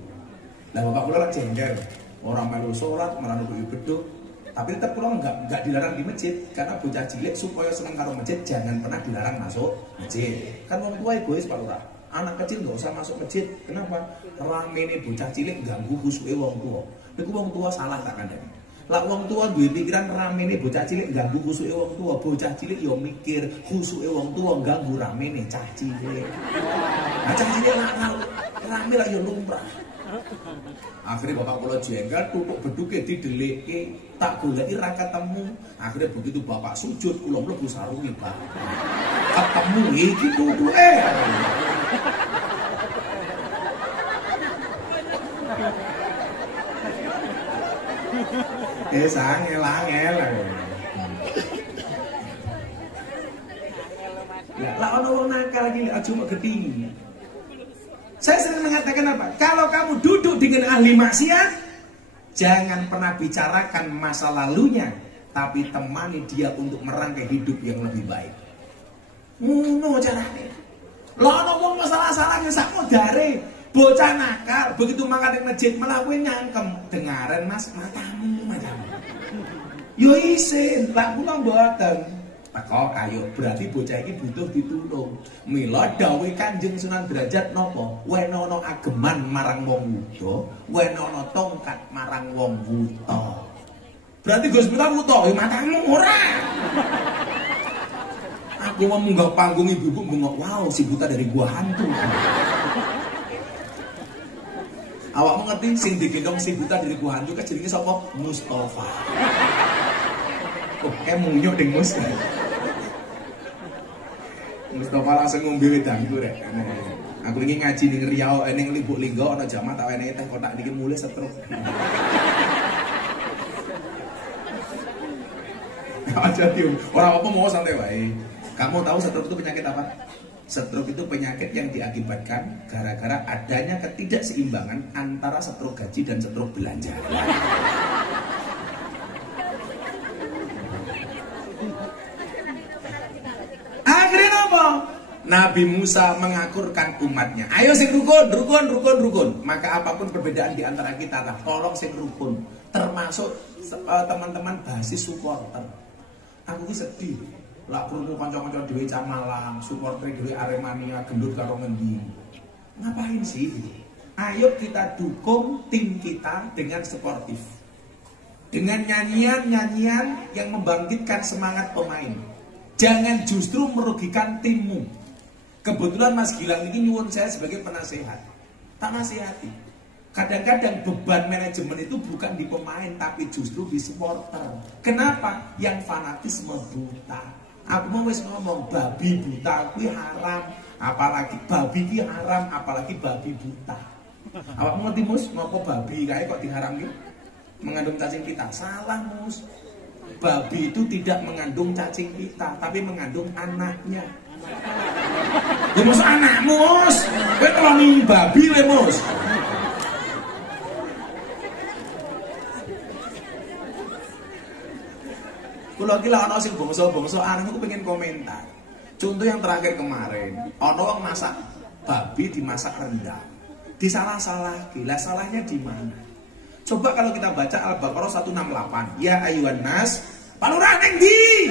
Lah bapak kula lak jengkel, orang melu salat malah nutuki beduk. Tapi tetap kula enggak dilarang di masjid karena bocah cilik supaya seneng karo masjid jangan pernah dilarang masuk masjid. Kan wong tua egois Pak Lurah. Anak kecil enggak usah masuk masjid. Kenapa? Ramene bocah cilik ganggu khusuke wong tua. Niku wong tua salah tak kandhani. Lah wong tua duwe pikiran ramene bocah cilik ganggu khusuke wong tua. Bocah cilik yo mikir khusuke wong tua ganggu ramene cah cilik. Nah cah cilik rame lah yo lumrah. Akhirnya bapak kula jengkel tutuk beduke didelikke, tak goleki ra ketemu. Akhirnya begitu bapak sujud kula mlebu sarunge, Pak. Ketemu iki tutuke. Angel. Lah ono wong nakal iki aja mek gedhi. Saya sering mengatakan apa? Kalau kamu duduk dengan ahli maksiat, jangan pernah bicarakan masa lalunya, tapi temani dia untuk merangkai hidup yang lebih baik. Ngono carane. Lah ono wong masalah-masalah sak modare, bocah nakal, begitu mangkat ning masjid malah kowe nyangkem, dengaren Mas, matamu. Yo isin, lak kula mboten. Teko ayo berarti bocah iki butuh ditulung. Mila dawuh Kanjeng Sunan Derajat napa? Wenono ageman marang wong wuda, wenono tongkat marang wong wuta. Berarti Gus Miftah wuta, ya matamu ora. Aku mau munggah panggung ibu-ibu bengok, wow si buta dari gua hantu. Awakmu ngerti sing digendong si buta dari gua hantu kan jenenge sapa? Mustafa. Oh, munyuk ding Mus. Mustafa langsung ngombe wedangku rek. Aku iki ngaji ning Riau ning Libuk Linggo ana jamaah tak eneke teh kotak niki mulih setruk. Aja dium. Ora apa mau santai wae. Kamu tahu stroke itu penyakit apa? Stroke itu penyakit yang diakibatkan gara-gara adanya ketidakseimbangan antara stroke gaji dan stroke belanja. Nabi Musa mengakurkan umatnya. Ayo sing rukun, rukun, rukun, rukun. Maka apapun perbedaan di antara kita, tolong sing rukun. Termasuk teman-teman basis supporter. Aku ki sedih. Lah krungu kanca-kanca dhewe Malang, supporter dhewe Aremania gendut karo ngendi. Ngapain sih? Ayo kita dukung tim kita dengan sportif. Dengan nyanyian-nyanyian yang membangkitkan semangat pemain. Jangan justru merugikan timmu. Kebetulan Mas Gilang ini nyuwun saya sebagai penasehat. Tak nasihati. Kadang-kadang beban manajemen itu bukan di pemain, tapi justru di supporter. Kenapa? Yang fanatisme buta. Aku mau wis ngomong, babi buta kuwi haram. Apalagi babi ki haram, apalagi babi buta. Awakmu ngerti Mus, ngopo babi kae kok diharamke? Mengandung cacing pita. Salah Mus. Babi itu tidak mengandung cacing pita, tapi mengandung anaknya. Ya Mus anakmu Mus. Kowe keloni babi le Mus. Kula iki lak ana sing bangsa-bangsa areng aku pengen komentar. Contoh yang terakhir kemarin, ana wong masak babi dimasak rendang. Disalah-salah, gila salahnya di mana? Coba kalau kita baca Al-Baqarah 168, ya ayuhan nas, palurah ning ndi?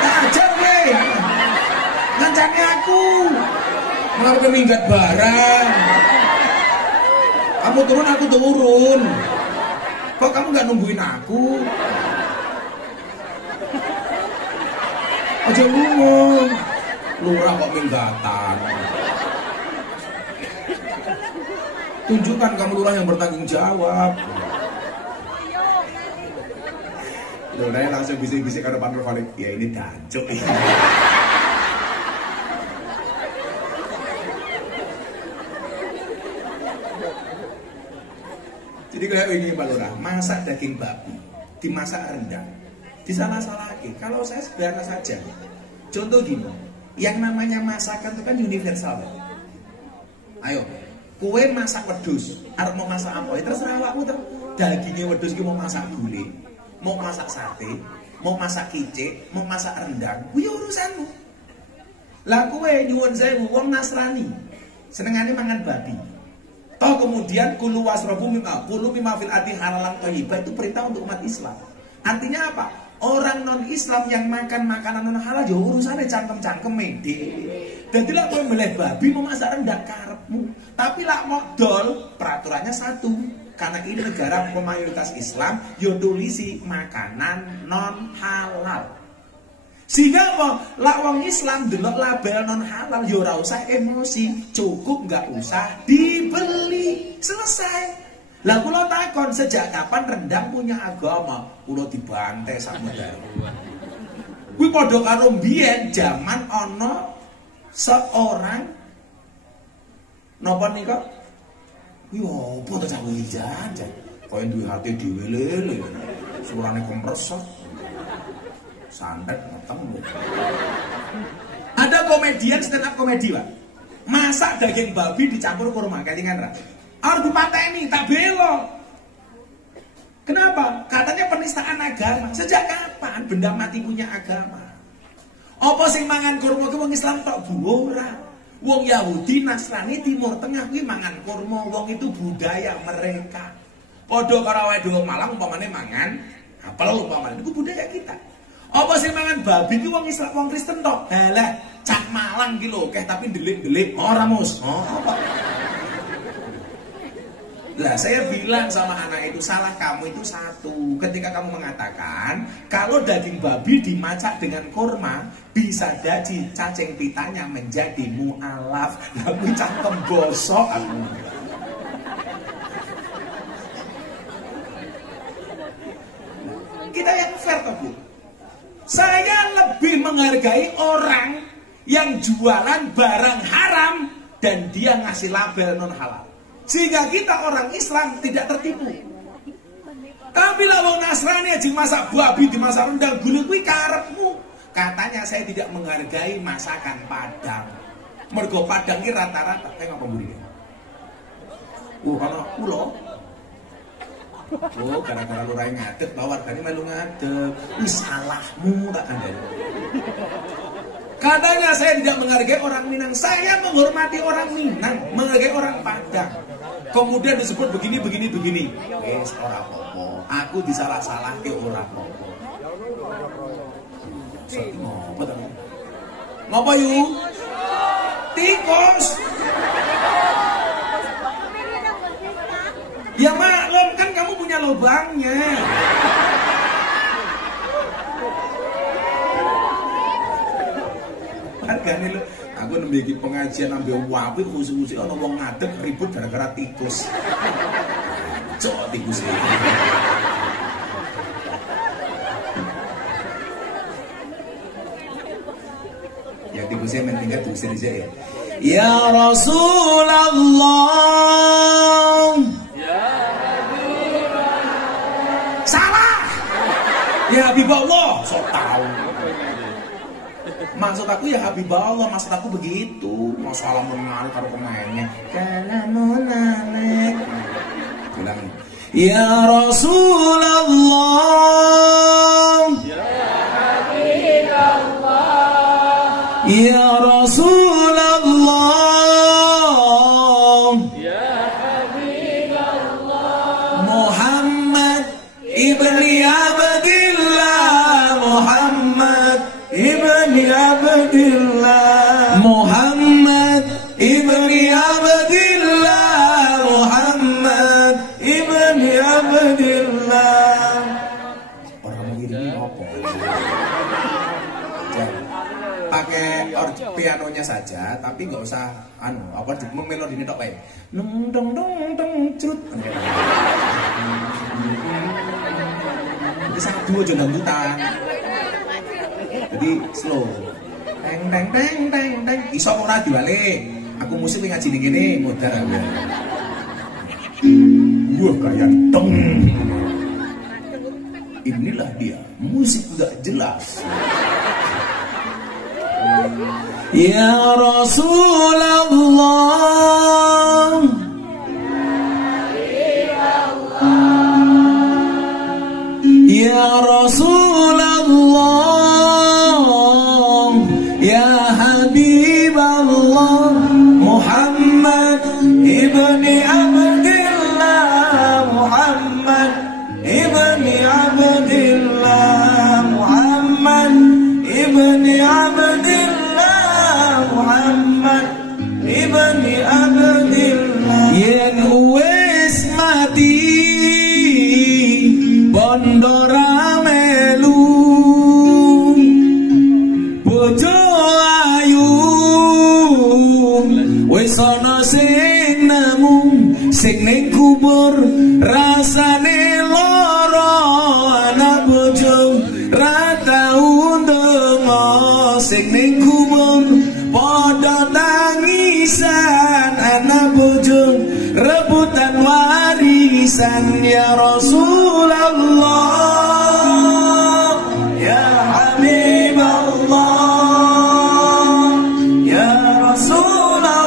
Ajar kowe. Ngancani aku. Mengapa minggat barang? Kamu turun, aku turun. Kok kamu nggak nungguin aku? Aja ngomong. Lurah kok minggatan. Tunjukkan kamu lurah yang bertanggung jawab. Lurahnya langsung bisik-bisik ke depan Rufalik. Ya ini dancuk. Jadi kayak ini Pak Lurah, masak daging babi, dimasak rendang, disalah-salahkan. Kalau saya sederhana saja. Contoh gini, yang namanya masakan itu kan universal. Ayo, kue masak wedhus, arep mau masak apa? Ya terserah awakmu tuh. Dagingnya wedhus ki mau masak gulai, mau masak sate, mau masak kicik, mau masak rendang, kuwi urusanmu. Lah kue nyuwun sewu wong Nasrani, senengane mangan babi. Toh kemudian kulu wasrobu mimma fil ardi halalan thayyibah itu perintah untuk umat Islam. Artinya apa? Orang non Islam yang makan makanan non halal ya urusannya cangkem-cangkem mede. Dadi lak kowe meleh babi mau masak rendang karepmu. Tapi lak modal peraturannya satu. Karena ini negara mayoritas Islam, yo tulisi makanan non halal. Sehingga apa? Lak wong Islam delok label non halal yo ora usah emosi, cukup nggak usah dibeli. Selesai. Lah kula takon sejak kapan rendang punya agama? Kula dibantai sak medal. Kuwi padha karo mbiyen zaman ana seorang napa nika? Kuwi opo to cah wijan? Kaya duwe hati dhewe lele. Surane kompresor. Santet ngeteng. Ada komedian stand up komedi Pak. Masak daging babi dicampur kurma, kelingan ra? Harus dipateni, tak belo. Kenapa? Katanya penistaan agama. Sejak kapan benda mati punya agama? Apa sing mangan kurma ki wong Islam tok bu ora? Wong Yahudi, Nasrani, Timur Tengah kuwi mangan kurma, wong itu budaya mereka. Padha karo awake dhewe Malang umpamane mangan apel umpamane niku budaya kita. Apa sih mangan babi ki wong Islam wong Kristen tok? Halah, cak Malang ki lho, tapi ndelik-ndelik ora mus. Oh, apa? Lah saya bilang sama anak itu, salah kamu itu satu. Ketika kamu mengatakan kalau daging babi dimasak dengan kurma bisa jadi cacing pitanya menjadi mu'alaf. Lalu cangkem bosok aku. Kita yang fair toh Bu. Saya lebih menghargai orang yang jualan barang haram dan dia ngasih label non halal. Sehingga kita orang Islam tidak tertipu. Tapi lah wong Nasrani aja masak babi dimasak rendang gulai kuwi karepmu. Katanya saya tidak menghargai masakan Padang. Mergo Padang ki rata-rata kayak apa mburi. Ana kula. Oh, gara-gara lu rai ngadeg, wargane melu ngadeg. Wis salahmu tak kandhani. Katanya saya tidak menghargai orang Minang. Saya menghormati orang Minang, menghargai orang Padang. Kemudian disebut begini. Wes ora apa-apa. Aku disalah-salah ke ora apa-apa. Ngopo to? Ngopo yuk? Tikus. Ya maklum kan kamu punya lubangnya. Hargane lho, aku nembe iki pengajian ambe wapi khusus-khusus ana wong ngadeg ribut gara-gara tikus. Cok tikus iki. Ya tikusnya men tinggal diusir aja ya. Ya Rasulullah. Salah. Ya Habibullah, sok tahu. Maksud aku ya Habibullah, maksud aku begitu. Masalah menarik karo pemainnya. Kalamun alik. Bilang, ya Rasulullah. Ya Habibullah. Ya Rasulullah. Ya Habibullah. Muhammad ibni Abdillah. Muhammad ibni Abdillah. Muhammad ibni Abdillah. Muhammad ibni Abdillah. Orang ini apa? Pakai pianonya saja, tapi nggak usah melodi ini tok wae. Nung dong dong dong crut. Itu sangat dua aja dangdutan. Jadi slow. Teng teng teng teng teng. Iso ora diwale. Aku musik ngaji ning kene modar aku. Wah kayak teng. Inilah dia, musik enggak jelas. Ya Rasulullah. Ya Rasulullah. Ya Habibullah. Muhammad ibni Abdillah. Muhammad ibni Abdillah. Muhammad ibni Abdillah. Muhammad ibni Abdillah. Yen wis mati bondo ramelu bojo ayu wis ana sing nemu sing ning kubur rasane lara anak bojo ra tau ndonga sing ning kubur padha tangisan anak bojo rebutan warisan. Ya Rasulullah. Ya Habibullah. Ya Rasulullah.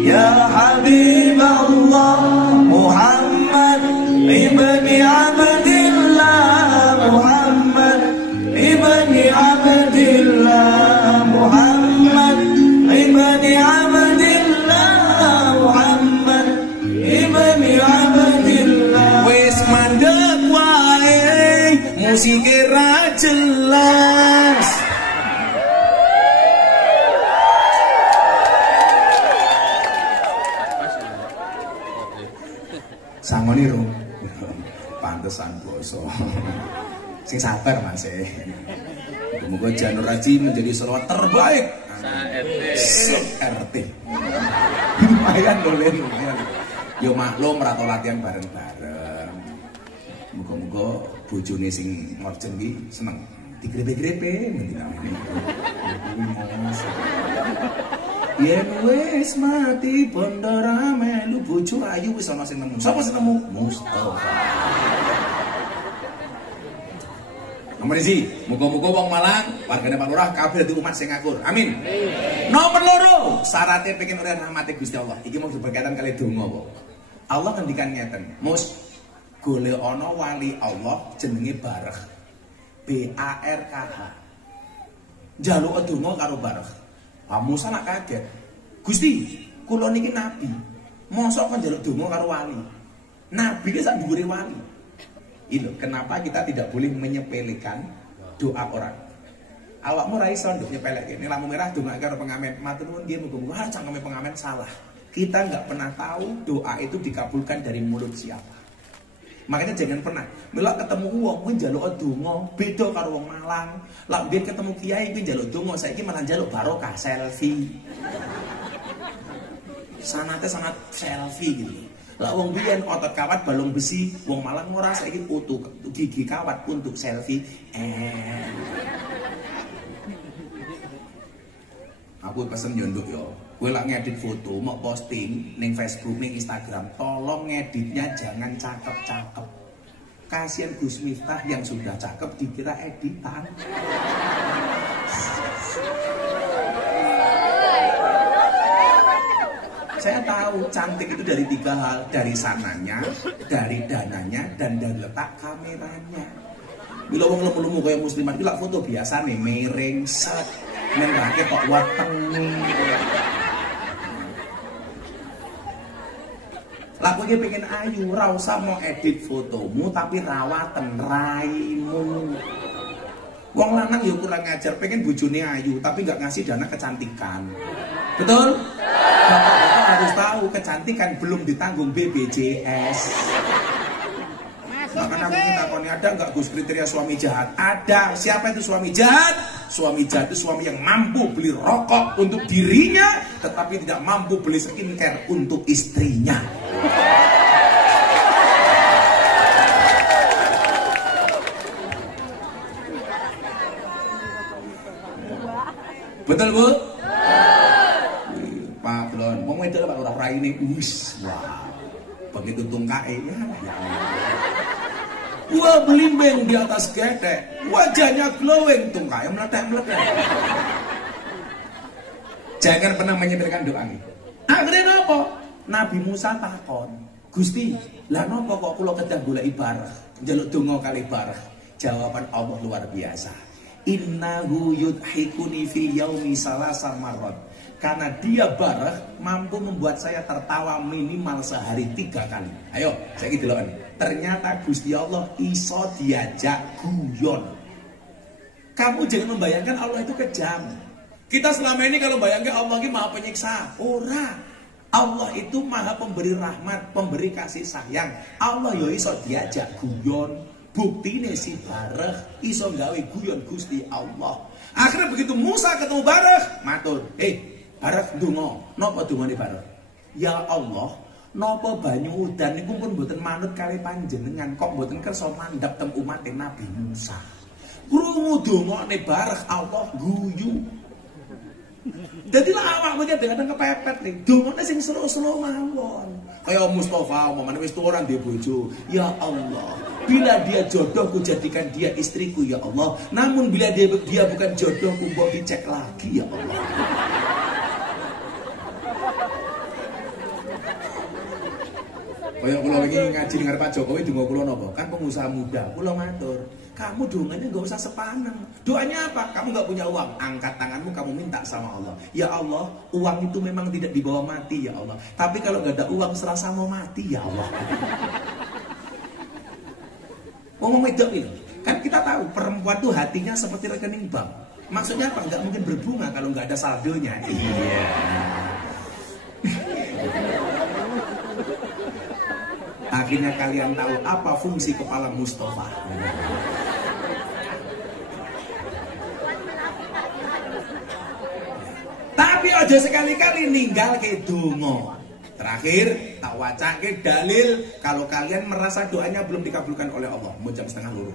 Ya Habibullah. Muhammad ibni Abdillah. Muhammad ibni Abdillah. Muhammad ibni Abdillah. Muhammad ibni Abdillah. Wis mandek wae musike ra jelas. Sangoni ro. Pantesan boso. Sing sabar Mas. Semoga Janur Haji menjadi selawat terbaik RT. Lumayan loh Len. Yo maklum rata latihan bareng-bareng. Muga-muga bojone sing morjen ki seneng. Digrepe-grepe mendina ini. Yen wis mati bondo ramelu bojo ayu wis ana sing nemu. Sapa sing nemu? Mustofa. Nomor isi, muga-muga wong Malang, wargane Pak Lurah kabeh dadi umat sing ngakur. Amin. Nomor loro, syaratnya pengen oleh rahmati Gusti Allah. Iki mau berkaitan kali donga apa? Allah ngendikan ngeten, Mus, golek ana wali Allah jenenge Barakh. BARKH. njaluk donga karo Barah. Ah Musa nak kaget. Gusti, kula niki nabi. Mosok kok njaluk donga karo wali. Nabi ki sak dhuwure wali. Itu kenapa kita tidak boleh menyepelekan doa orang. Awakmu ra iso nduk nyepeleke. Ning lampu merah donga karo pengamen. Matur nuwun nggih muga-muga cangkeme pengamen salah. Kita nggak pernah tahu doa itu dikabulkan dari mulut siapa. Makanya jangan pernah melok ketemu wong kuwi njaluk donga, beda karo wong Malang. Lah mbiyen ketemu kiai kuwi njaluk donga, saiki malah njaluk barokah selfie. Sanate sangat selfie gitu. Lah wong biyen otot kawat balung besi, wong Malang ora saiki utuh gigi kawat untuk selfie. Aku pesen yo nduk yo. Kowe lak ngedit foto, mau posting ning Facebook, ning Instagram, tolong ngeditnya jangan cakep-cakep. Kasihan Gus Miftah yang sudah cakep dikira editan. Saya tahu cantik itu dari 3 hal, dari sananya, dari dananya, dan dari letak kameranya. Bila wong lemu-lemu kayak muslimat, bila foto biasa nih, miring, set, menrake kok wateng. Laku iki pengen ayu, ra usah mau edit fotomu tapi rawatan raimu. Wong lanang ya kurang ngajar, pengen bojone ayu tapi nggak ngasih dana kecantikan. Betul? Bapak-bapak harus tahu kecantikan belum ditanggung BPJS. Makanya aku minta koni, ada nggak Gus kriteria suami jahat? Ada. Siapa itu suami jahat? Suami jahat itu suami yang mampu beli rokok untuk dirinya, tetapi tidak mampu beli skincare untuk istrinya. Betul Bu? Pak Blon, mau ngedel Pak Lurah ini, wis, wow, begitu tungkae ya. Wah belimbing di atas gedek, wajahnya glowing, tungkae meledak-meledak. Jangan pernah menyepelekan doa ini. Akhirnya apa? Nabi Musa takon, Gusti, lah napa kok kula kedah golek Barah, njaluk donga kali Barah? Jawaban Allah luar biasa. Innahu yudhikuni fil yaumi salasa marrat. Karena dia Barah mampu membuat saya tertawa minimal sehari 3 kali. Ayo, saya gitu loh. Ternyata Gusti Allah iso diajak guyon. Kamu jangan membayangkan Allah itu kejam. Kita selama ini kalau bayangkan Allah ini maha penyiksa. Ora. Allah itu maha pemberi rahmat, pemberi kasih sayang. Allah yo iso diajak guyon. Buktine si Barah iso gawe guyon Gusti Allah. Akhirnya begitu Musa ketemu Barah, matur, Barah ndonga. Napa dongane Barah? Ya Allah, napa banyu udan niku pun mboten manut kali panjenengan, kok mboten kersa mandhap teng umat Nabi Musa. Krungu dongane Barah, Allah guyu. Jadi lah awak mungkin kadang kepepet nih, dongane sing slow-slow mawon. Kayak Mustafa, umpamane wis tuwa ndek bojo, ya Allah, bila dia jodohku jadikan dia istriku ya Allah. Namun bila dia bukan jodohku, mbok dicek lagi ya Allah. Kayak kula iki ngaji dengan Pak Jokowi donga kula napa? Kan pengusaha muda. Kula matur, kamu donganya enggak usah sepaneng. Doanya apa? Kamu enggak punya uang, angkat tanganmu kamu minta sama Allah. Ya Allah, uang itu memang tidak dibawa mati ya Allah. Tapi kalau enggak ada uang serasa mau mati ya Allah. Ngomong wedok ini, kan kita tahu perempuan tuh hatinya seperti rekening bank. Maksudnya apa? Enggak mungkin berbunga kalau enggak ada saldonya. Iya. Akhirnya kalian tahu apa fungsi kepala Mustafa. Tapi aja sekali-kali ninggal ke donga. Terakhir tak wacake dalil kalau kalian merasa doanya belum dikabulkan oleh Allah. Mau jam 1:30.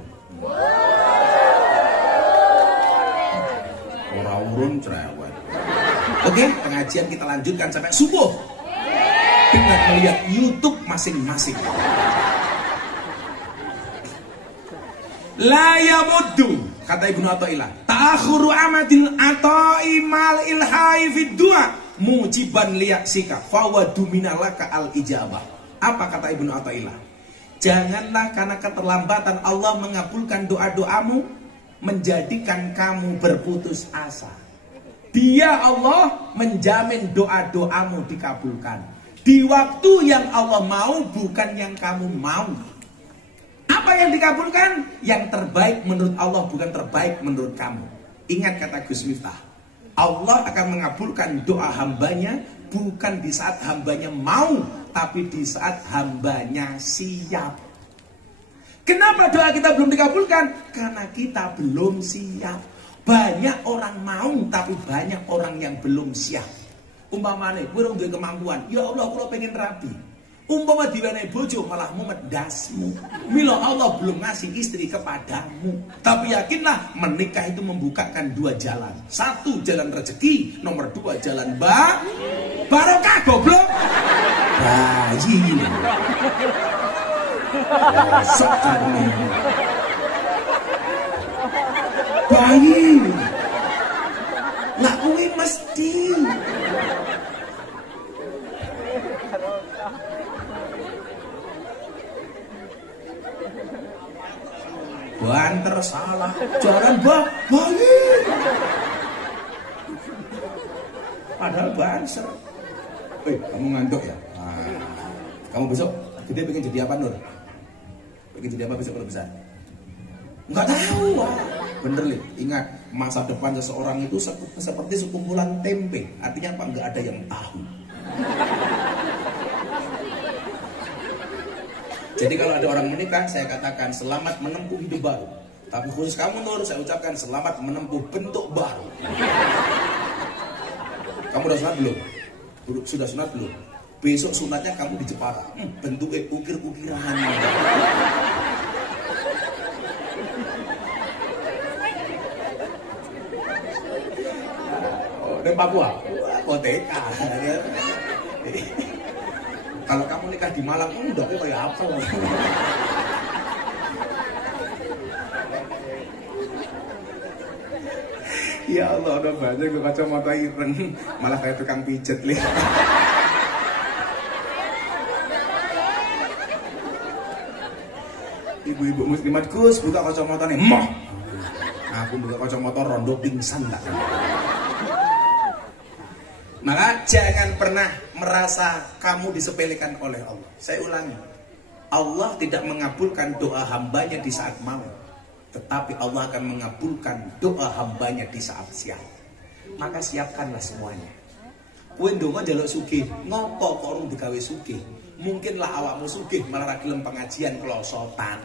Ora urun cerewet. Oke, pengajian kita lanjutkan sampai subuh dengan melihat YouTube masing-masing. La yamuddu, kata Ibnu Athaillah, ta'khuru amadil ata'i mal ilhai fid du'a mujiban liyaksika fawadu minalaka al ijabah. Apa kata Ibnu Athaillah? Janganlah karena keterlambatan Allah mengabulkan doa-doamu menjadikan kamu berputus asa. Dia Allah menjamin doa-doamu dikabulkan di waktu yang Allah mau, bukan yang kamu mau. Apa yang dikabulkan? Yang terbaik menurut Allah, bukan terbaik menurut kamu. Ingat kata Gus Miftah, Allah akan mengabulkan doa hambanya bukan di saat hambanya mau, tapi di saat hambanya siap. Kenapa doa kita belum dikabulkan? Karena kita belum siap. Banyak orang mau, tapi banyak orang yang belum siap. Umpamane, kowe ora duwe kemampuan, ya Allah kula pengen rabi. Umpama diwenehi bojo malah mumet dasmu. Mila Allah belum ngasih istri kepadamu. Tapi yakinlah menikah itu membukakan dua jalan. Satu jalan rezeki, nomor dua jalan barokah goblok. Bayi. Bosok kamu. Bayi. Lah kuwi mesti. Banter salah, jangan bayi. Padahal banser. Kamu ngantuk ya? Nah, kamu besok gede pengen jadi apa, Nur? Pengen jadi apa besok kalau besar? Enggak tahu. Bener nih, ingat masa depan seseorang itu seperti sekumpulan tempe. Artinya apa? Enggak ada yang tahu. Jadi kalau ada orang menikah, saya katakan selamat menempuh hidup baru. Tapi khusus kamu Nur, saya ucapkan selamat menempuh bentuk baru. Kamu udah sunat belum? Sudah sunat belum? Besok sunatnya kamu di Jepara. Bentuknya ukir-ukiran. Oh, dan Papua? Koteka. Kalau kamu nikah di Malang, udah kayak apel. Ya Allah, udah banyak gue kacamata ireng, malah kayak tukang pijet nih. Ibu-ibu muslimat, Gus, buka kacamata nih. Moh. Aku buka kacamata rondo pingsan tak. Maka jangan pernah merasa kamu disepelekan oleh Allah. Saya ulangi, Allah tidak mengabulkan doa hambanya di saat mau, tetapi Allah akan mengabulkan doa hambanya di saat siap. Maka siapkanlah semuanya. Kowe ndonga njaluk sugih, ngopo kok urung digawe sugih? Mungkinlah awakmu sugih malah ra gelem pengajian klosotan.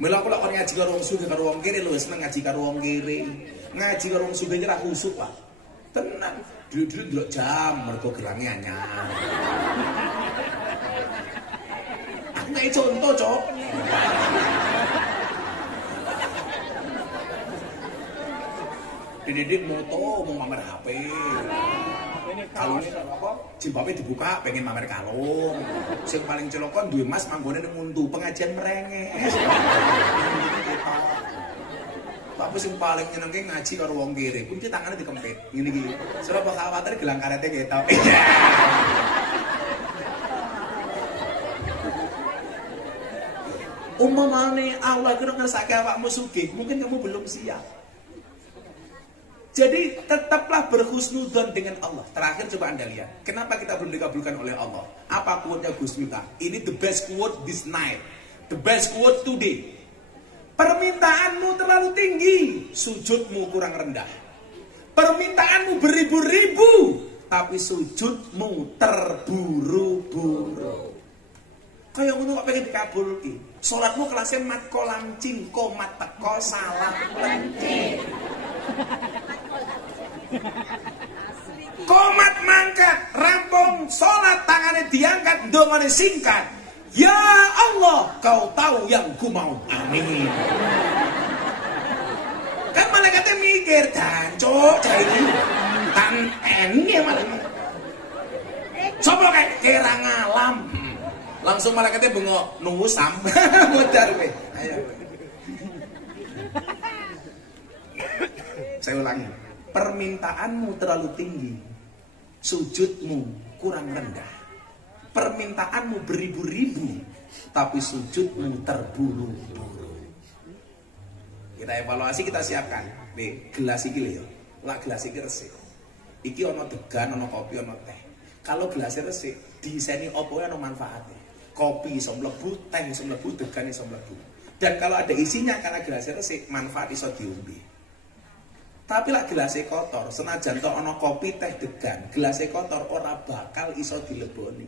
Mila kula kon ngaji karo wong sugih karo wong kere, luwih seneng ngaji karo wong kere. Ngaji karo wong sugih ora khusuk, Pak. Tenang. Dulu ndelok jam mergo gerange anyar. Aku ngei contoh, Cok. Dididik moto mau mamer HP. Kalung apa? Jilbabe dibuka pengen mamer kalung. Sing paling celokon duwe mas manggone ning mundu pengajian merenges. Tapi sing paling nyenengke ngaji karo wong kere, kunci tangane dikempit. Ngene iki. Soale apa khawatir gelang karete ketok. Umpamane Allah kira ngersake awakmu sugih, mungkin kamu belum siap. Jadi tetaplah berhusnudzon dengan Allah. Terakhir coba Anda lihat, kenapa kita belum dikabulkan oleh Allah? Apa quote-nya Gus Miftah? Ini the best quote this night. The best quote today. Permintaanmu terlalu tinggi, sujudmu kurang rendah. Permintaanmu beribu-ribu, tapi sujudmu terburu-buru. Kayak ngono kok pengen dikabulke. Salatmu kelasnya mat kolancing, komat teko salat lencing. Komat mangkat, rampung salat tangannya diangkat, ndongane singkat. Ya Allah, kau tahu yang ku mau. Amin. Kan malaikatnya mikir, dan cok, jadi tan ini malah. Coba kayak kira ngalam. Langsung malaikatnya bengok, nunggu sam. Mutar gue. Ayo. Saya ulangi. Permintaanmu terlalu tinggi, sujudmu kurang rendah. Permintaanmu beribu-ribu, tapi sujudmu terburu-buru. Kita evaluasi, kita siapkan. Nih, gelas iki lho ya. Lah gelas iki resik. Iki ono degan, ono kopi, ono teh. Kalau gelasnya resik, diiseni opo ono manfaatnya. Kopi iso mlebu, teh iso mlebu, degan iso mlebu. Dan kalau ada isinya karena gelasnya resik, manfaat iso diombe. Tapi lah gelasnya kotor, senajan to ono kopi, teh, degan, gelasnya kotor ora bakal iso dileboni.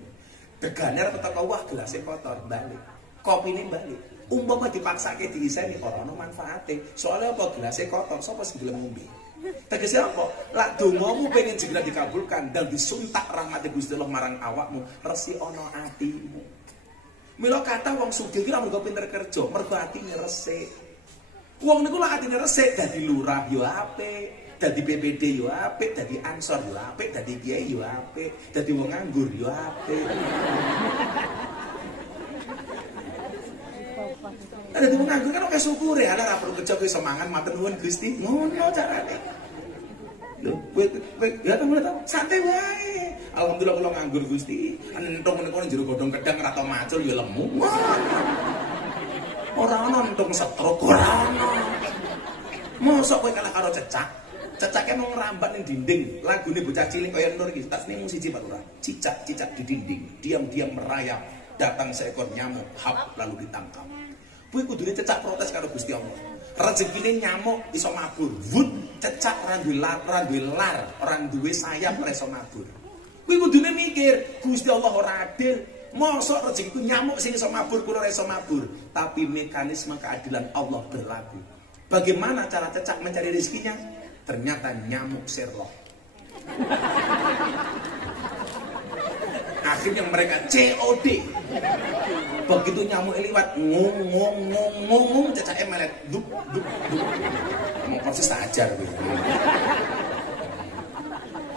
Degane arep teko wah gelasnya kotor, balik. Kopine balik. Umpama dipaksake diiseni ora ono manfaate. Soalnya apa gelasnya kotor, sapa sing gelem ngombe? Tegese apa? Lak dongamu pengen segera dikabulkan dan disuntak rahmat Gusti Allah marang awakmu, resi ana atimu. Mila kata wong sugih ki ora mergo pinter kerja, mergo atine resik. Wong niku lak atine resik dadi lurah yo apik, dadi BPD yo apik, dadi ansor yo apik, dadi kiai yo apik, dadi wong nganggur yo apik. Ada di nganggur kan oke syukure, ada ora perlu kerja iso mangan matur nuwun Gusti. Ngono carane. Lho, kowe ya ta mulai ta santai wae. Alhamdulillah kula nganggur Gusti. Entung menika jero godhong kedang ora tau macul ya lemu. Ora ono entung stroke ora ono. Mosok kowe kalah karo cecak. Cecake mung ngrambat ning dinding. Lagune bocah cilik kaya nur iki. Tas ning siji Pak Lurah. Cicak-cicak di dinding, diam-diam merayap. Datang seekor nyamuk, hap lalu ditangkap. Kuwi kudune cecak protes karo Gusti Allah. Rezekine nyamuk iso mabur. Wut, cecak ora duwe lar, ora duwe sayap ora iso mabur. Kuwi kudune mikir, Gusti Allah ora adil. Mosok rezekiku nyamuk sing iso mabur, kula ora iso mabur. Tapi mekanisme keadilan Allah berlaku. Bagaimana cara cecak mencari rezekinya? Ternyata nyamuk Sherlock. Akhirnya mereka COD. Begitu nyamuk liwat ngong cecake melet duk. Mau persis ajar kuwi.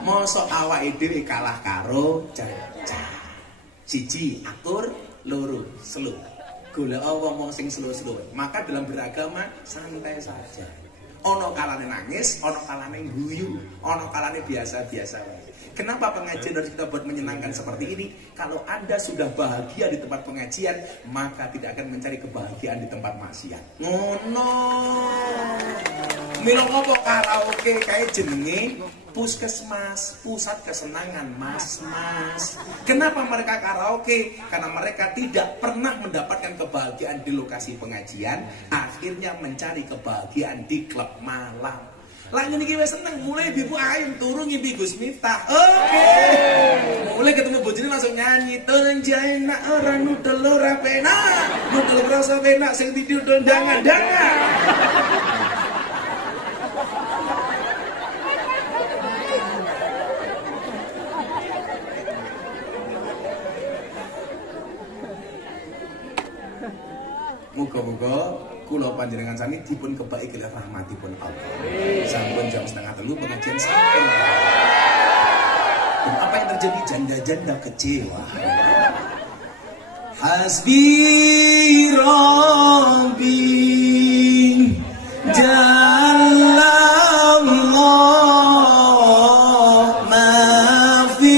Mosok awake dhewe kalah karo cecak. Siji akur, loro slow. Golek wong sing slow-slow. Maka dalam beragama santai saja. Ono kalane nangis, ono kalane guyu, ono kalane biasa-biasa wae. Kenapa pengajian harus kita buat menyenangkan seperti ini? Kalau Anda sudah bahagia di tempat pengajian, maka tidak akan mencari kebahagiaan di tempat maksiat. Ngono. Mila ngopo karaoke kae jenenge puskesmas, pusat kesenangan mas-mas. Kenapa mereka karaoke? Karena mereka tidak pernah mendapatkan kebahagiaan di lokasi pengajian, akhirnya mencari kebahagiaan di klub malam. Lah ngene iki wis seneng, mulai Ibu Ayun turu ngimpi Gus Miftah. Oke. Mulai ketemu bojone langsung nyanyi, "Turun jaina ora nudel ora penak, nudel rasa penak sing tidur dangan-dangan." Muga-muga kula panjenengan sami dipun kebaki kalih rahmatipun Allah. Sampun jam 2:30 pengajian sampun. Dan apa yang terjadi? Janda-janda kecewa. Hasbi Rabbi Jallallah ma fi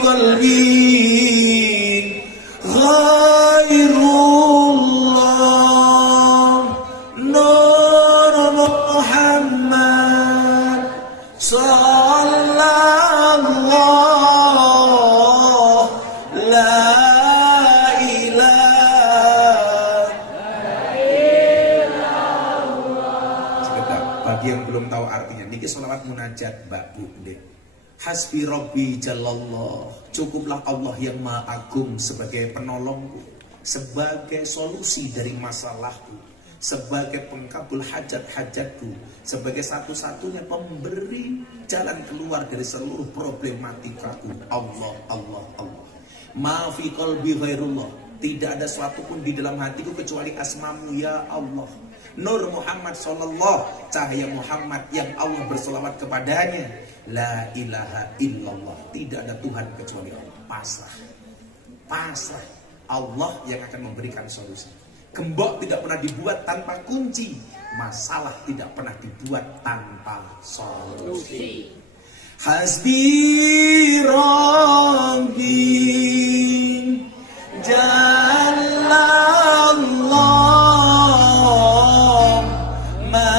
qalbi sholawat munajat Mbak Bu Ndek. Hasbi Rabbi Jallallah. Cukuplah Allah yang Maha Agung sebagai penolongku, sebagai solusi dari masalahku, sebagai pengkabul hajat-hajatku, sebagai satu-satunya pemberi jalan keluar dari seluruh problematikaku. Allah, Allah, Allah. Ma fi qalbi ghairullah. Tidak ada sesuatu pun di dalam hatiku kecuali asmamu ya Allah. Nur Muhammad sallallahu, cahaya Muhammad yang Allah berselawat kepadanya. La ilaha illallah. Tidak ada Tuhan kecuali Allah. Pasrah. Pasrah. Allah yang akan memberikan solusi. Gembok tidak pernah dibuat tanpa kunci. Masalah tidak pernah dibuat tanpa solusi. Hasbi Rabbi Jallallah ma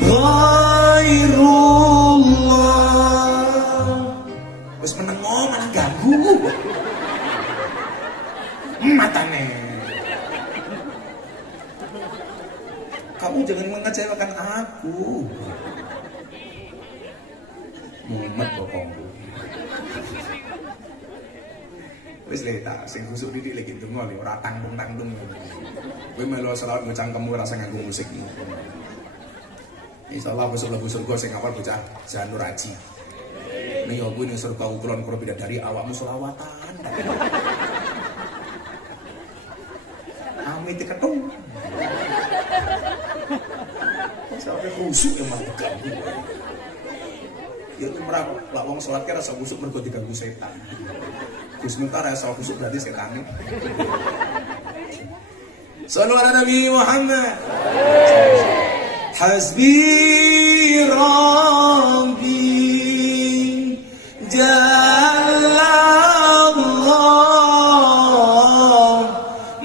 ghairullah. Wis menengo malah ganggu. Matane. Kamu jangan mengecewakan aku. Mumet bokongku. Wis le tak sing khusuk didik lagi donga le ora tangtung-tangtung. Kowe melu selawat go cangkemmu rasa nganggo musik. Insyaallah besok lagu surga sing awal bocah Janur Aji. Ning yo kuwi ning surga kulon karo bidadari awakmu selawatan. Amit ketung. Sampai khusuk yang mantep ganggu. Ya itu merah lah wong salat ki rasa khusuk mergo diganggu setan. Gus sebentar rasa khusuk berarti setan. Shallu ala Nabi Muhammad. Hasbi Rabbi Jalla Allah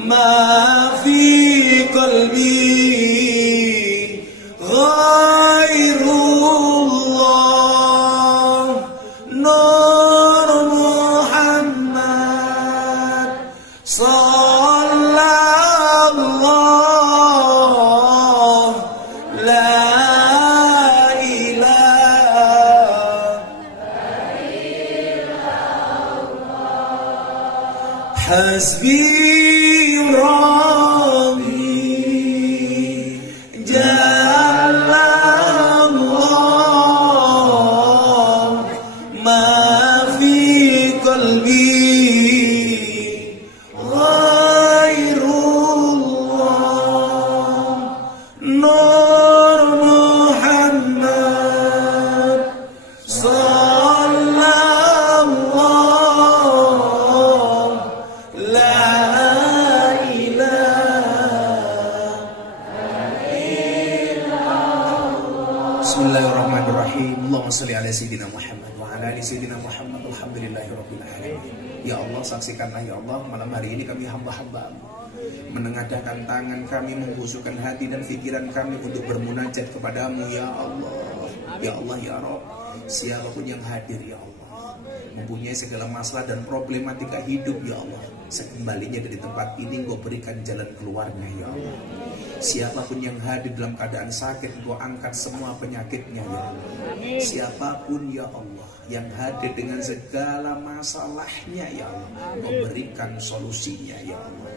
ma fi qalbi Hasbi Rabbi Jalla Allah ma fi qalbi ghairullah Nur Muhammad Bismillahirrahmanirrahim. Allahumma shalli ala sayyidina Muhammad wa ala ali sayyidina Muhammad. Alhamdulillahirabbil alamin. Ya Allah, saksikanlah ya Allah, malam hari ini kami hamba-hamba-Mu menengadahkan tangan kami, menghusukkan hati dan pikiran kami untuk bermunajat kepadamu ya Allah. Ya Allah ya Rabb, siapapun yang hadir ya Allah, mempunyai segala masalah dan problematika hidup ya Allah, sekembalinya dari tempat ini Engkau berikan jalan keluarnya ya Allah. Siapapun yang hadir dalam keadaan sakit, Engkau angkat semua penyakitnya ya Allah. Siapapun ya Allah yang hadir dengan segala masalahnya ya Allah, Engkau berikan solusinya ya Allah.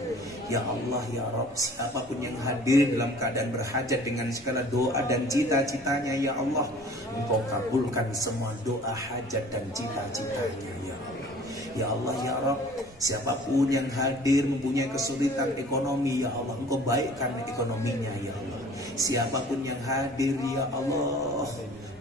Ya Allah ya Rabb, siapapun yang hadir dalam keadaan berhajat dengan segala doa dan cita-citanya ya Allah, Engkau kabulkan semua doa hajat dan cita-citanya ya Allah. Ya Allah ya Rabb, siapapun yang hadir mempunyai kesulitan ekonomi ya Allah, Engkau baikkan ekonominya ya Allah. Siapapun yang hadir ya Allah,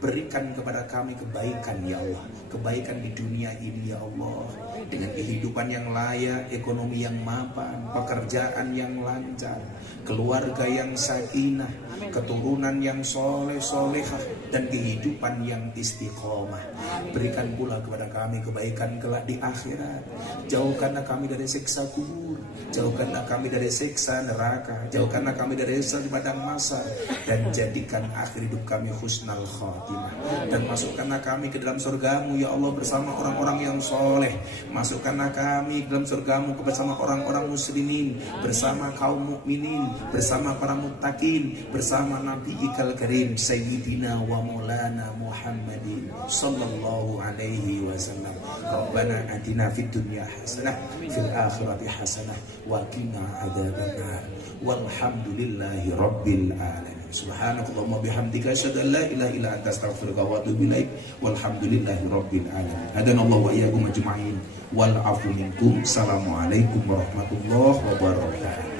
berikan kepada kami kebaikan ya Allah, kebaikan di dunia ini ya Allah, dengan kehidupan yang layak, ekonomi yang mapan, pekerjaan yang lancar, keluarga yang sakinah, keturunan yang soleh-solehah, dan kehidupan yang istiqomah. Berikan pula kepada kami kebaikan kelak di akhirat. Jauhkanlah kami dari siksa kubur, jauhkanlah kami dari siksa neraka, jauhkanlah kami dari siksa di padang mahsyar, dan jadikan akhir hidup kami husnal khatimah. Dan masukkanlah kami ke dalam surgamu ya Allah bersama orang-orang yang soleh. Masukkanlah kami ke dalam surgamu bersama orang-orang muslimin, bersama kaum mukminin, bersama para muttaqin, bersama Nabi Ikal Karim Sayyidina wa Maulana Muhammadin sallallahu alaihi wasallam. Rabbana atina fid dunya hasanah fil akhirati hasanah wa qina adzabannar. Walhamdulillahi rabbil alamin. Subhanakallahumma bihamdika asyhadu an la ilaha illa anta astaghfiruka wa atubu ilaik. Walhamdulillahi rabbil alamin. Hadanallahu wa iyyakum ajma'in. Wal afu minkum. Assalamualaikum warahmatullahi wabarakatuh.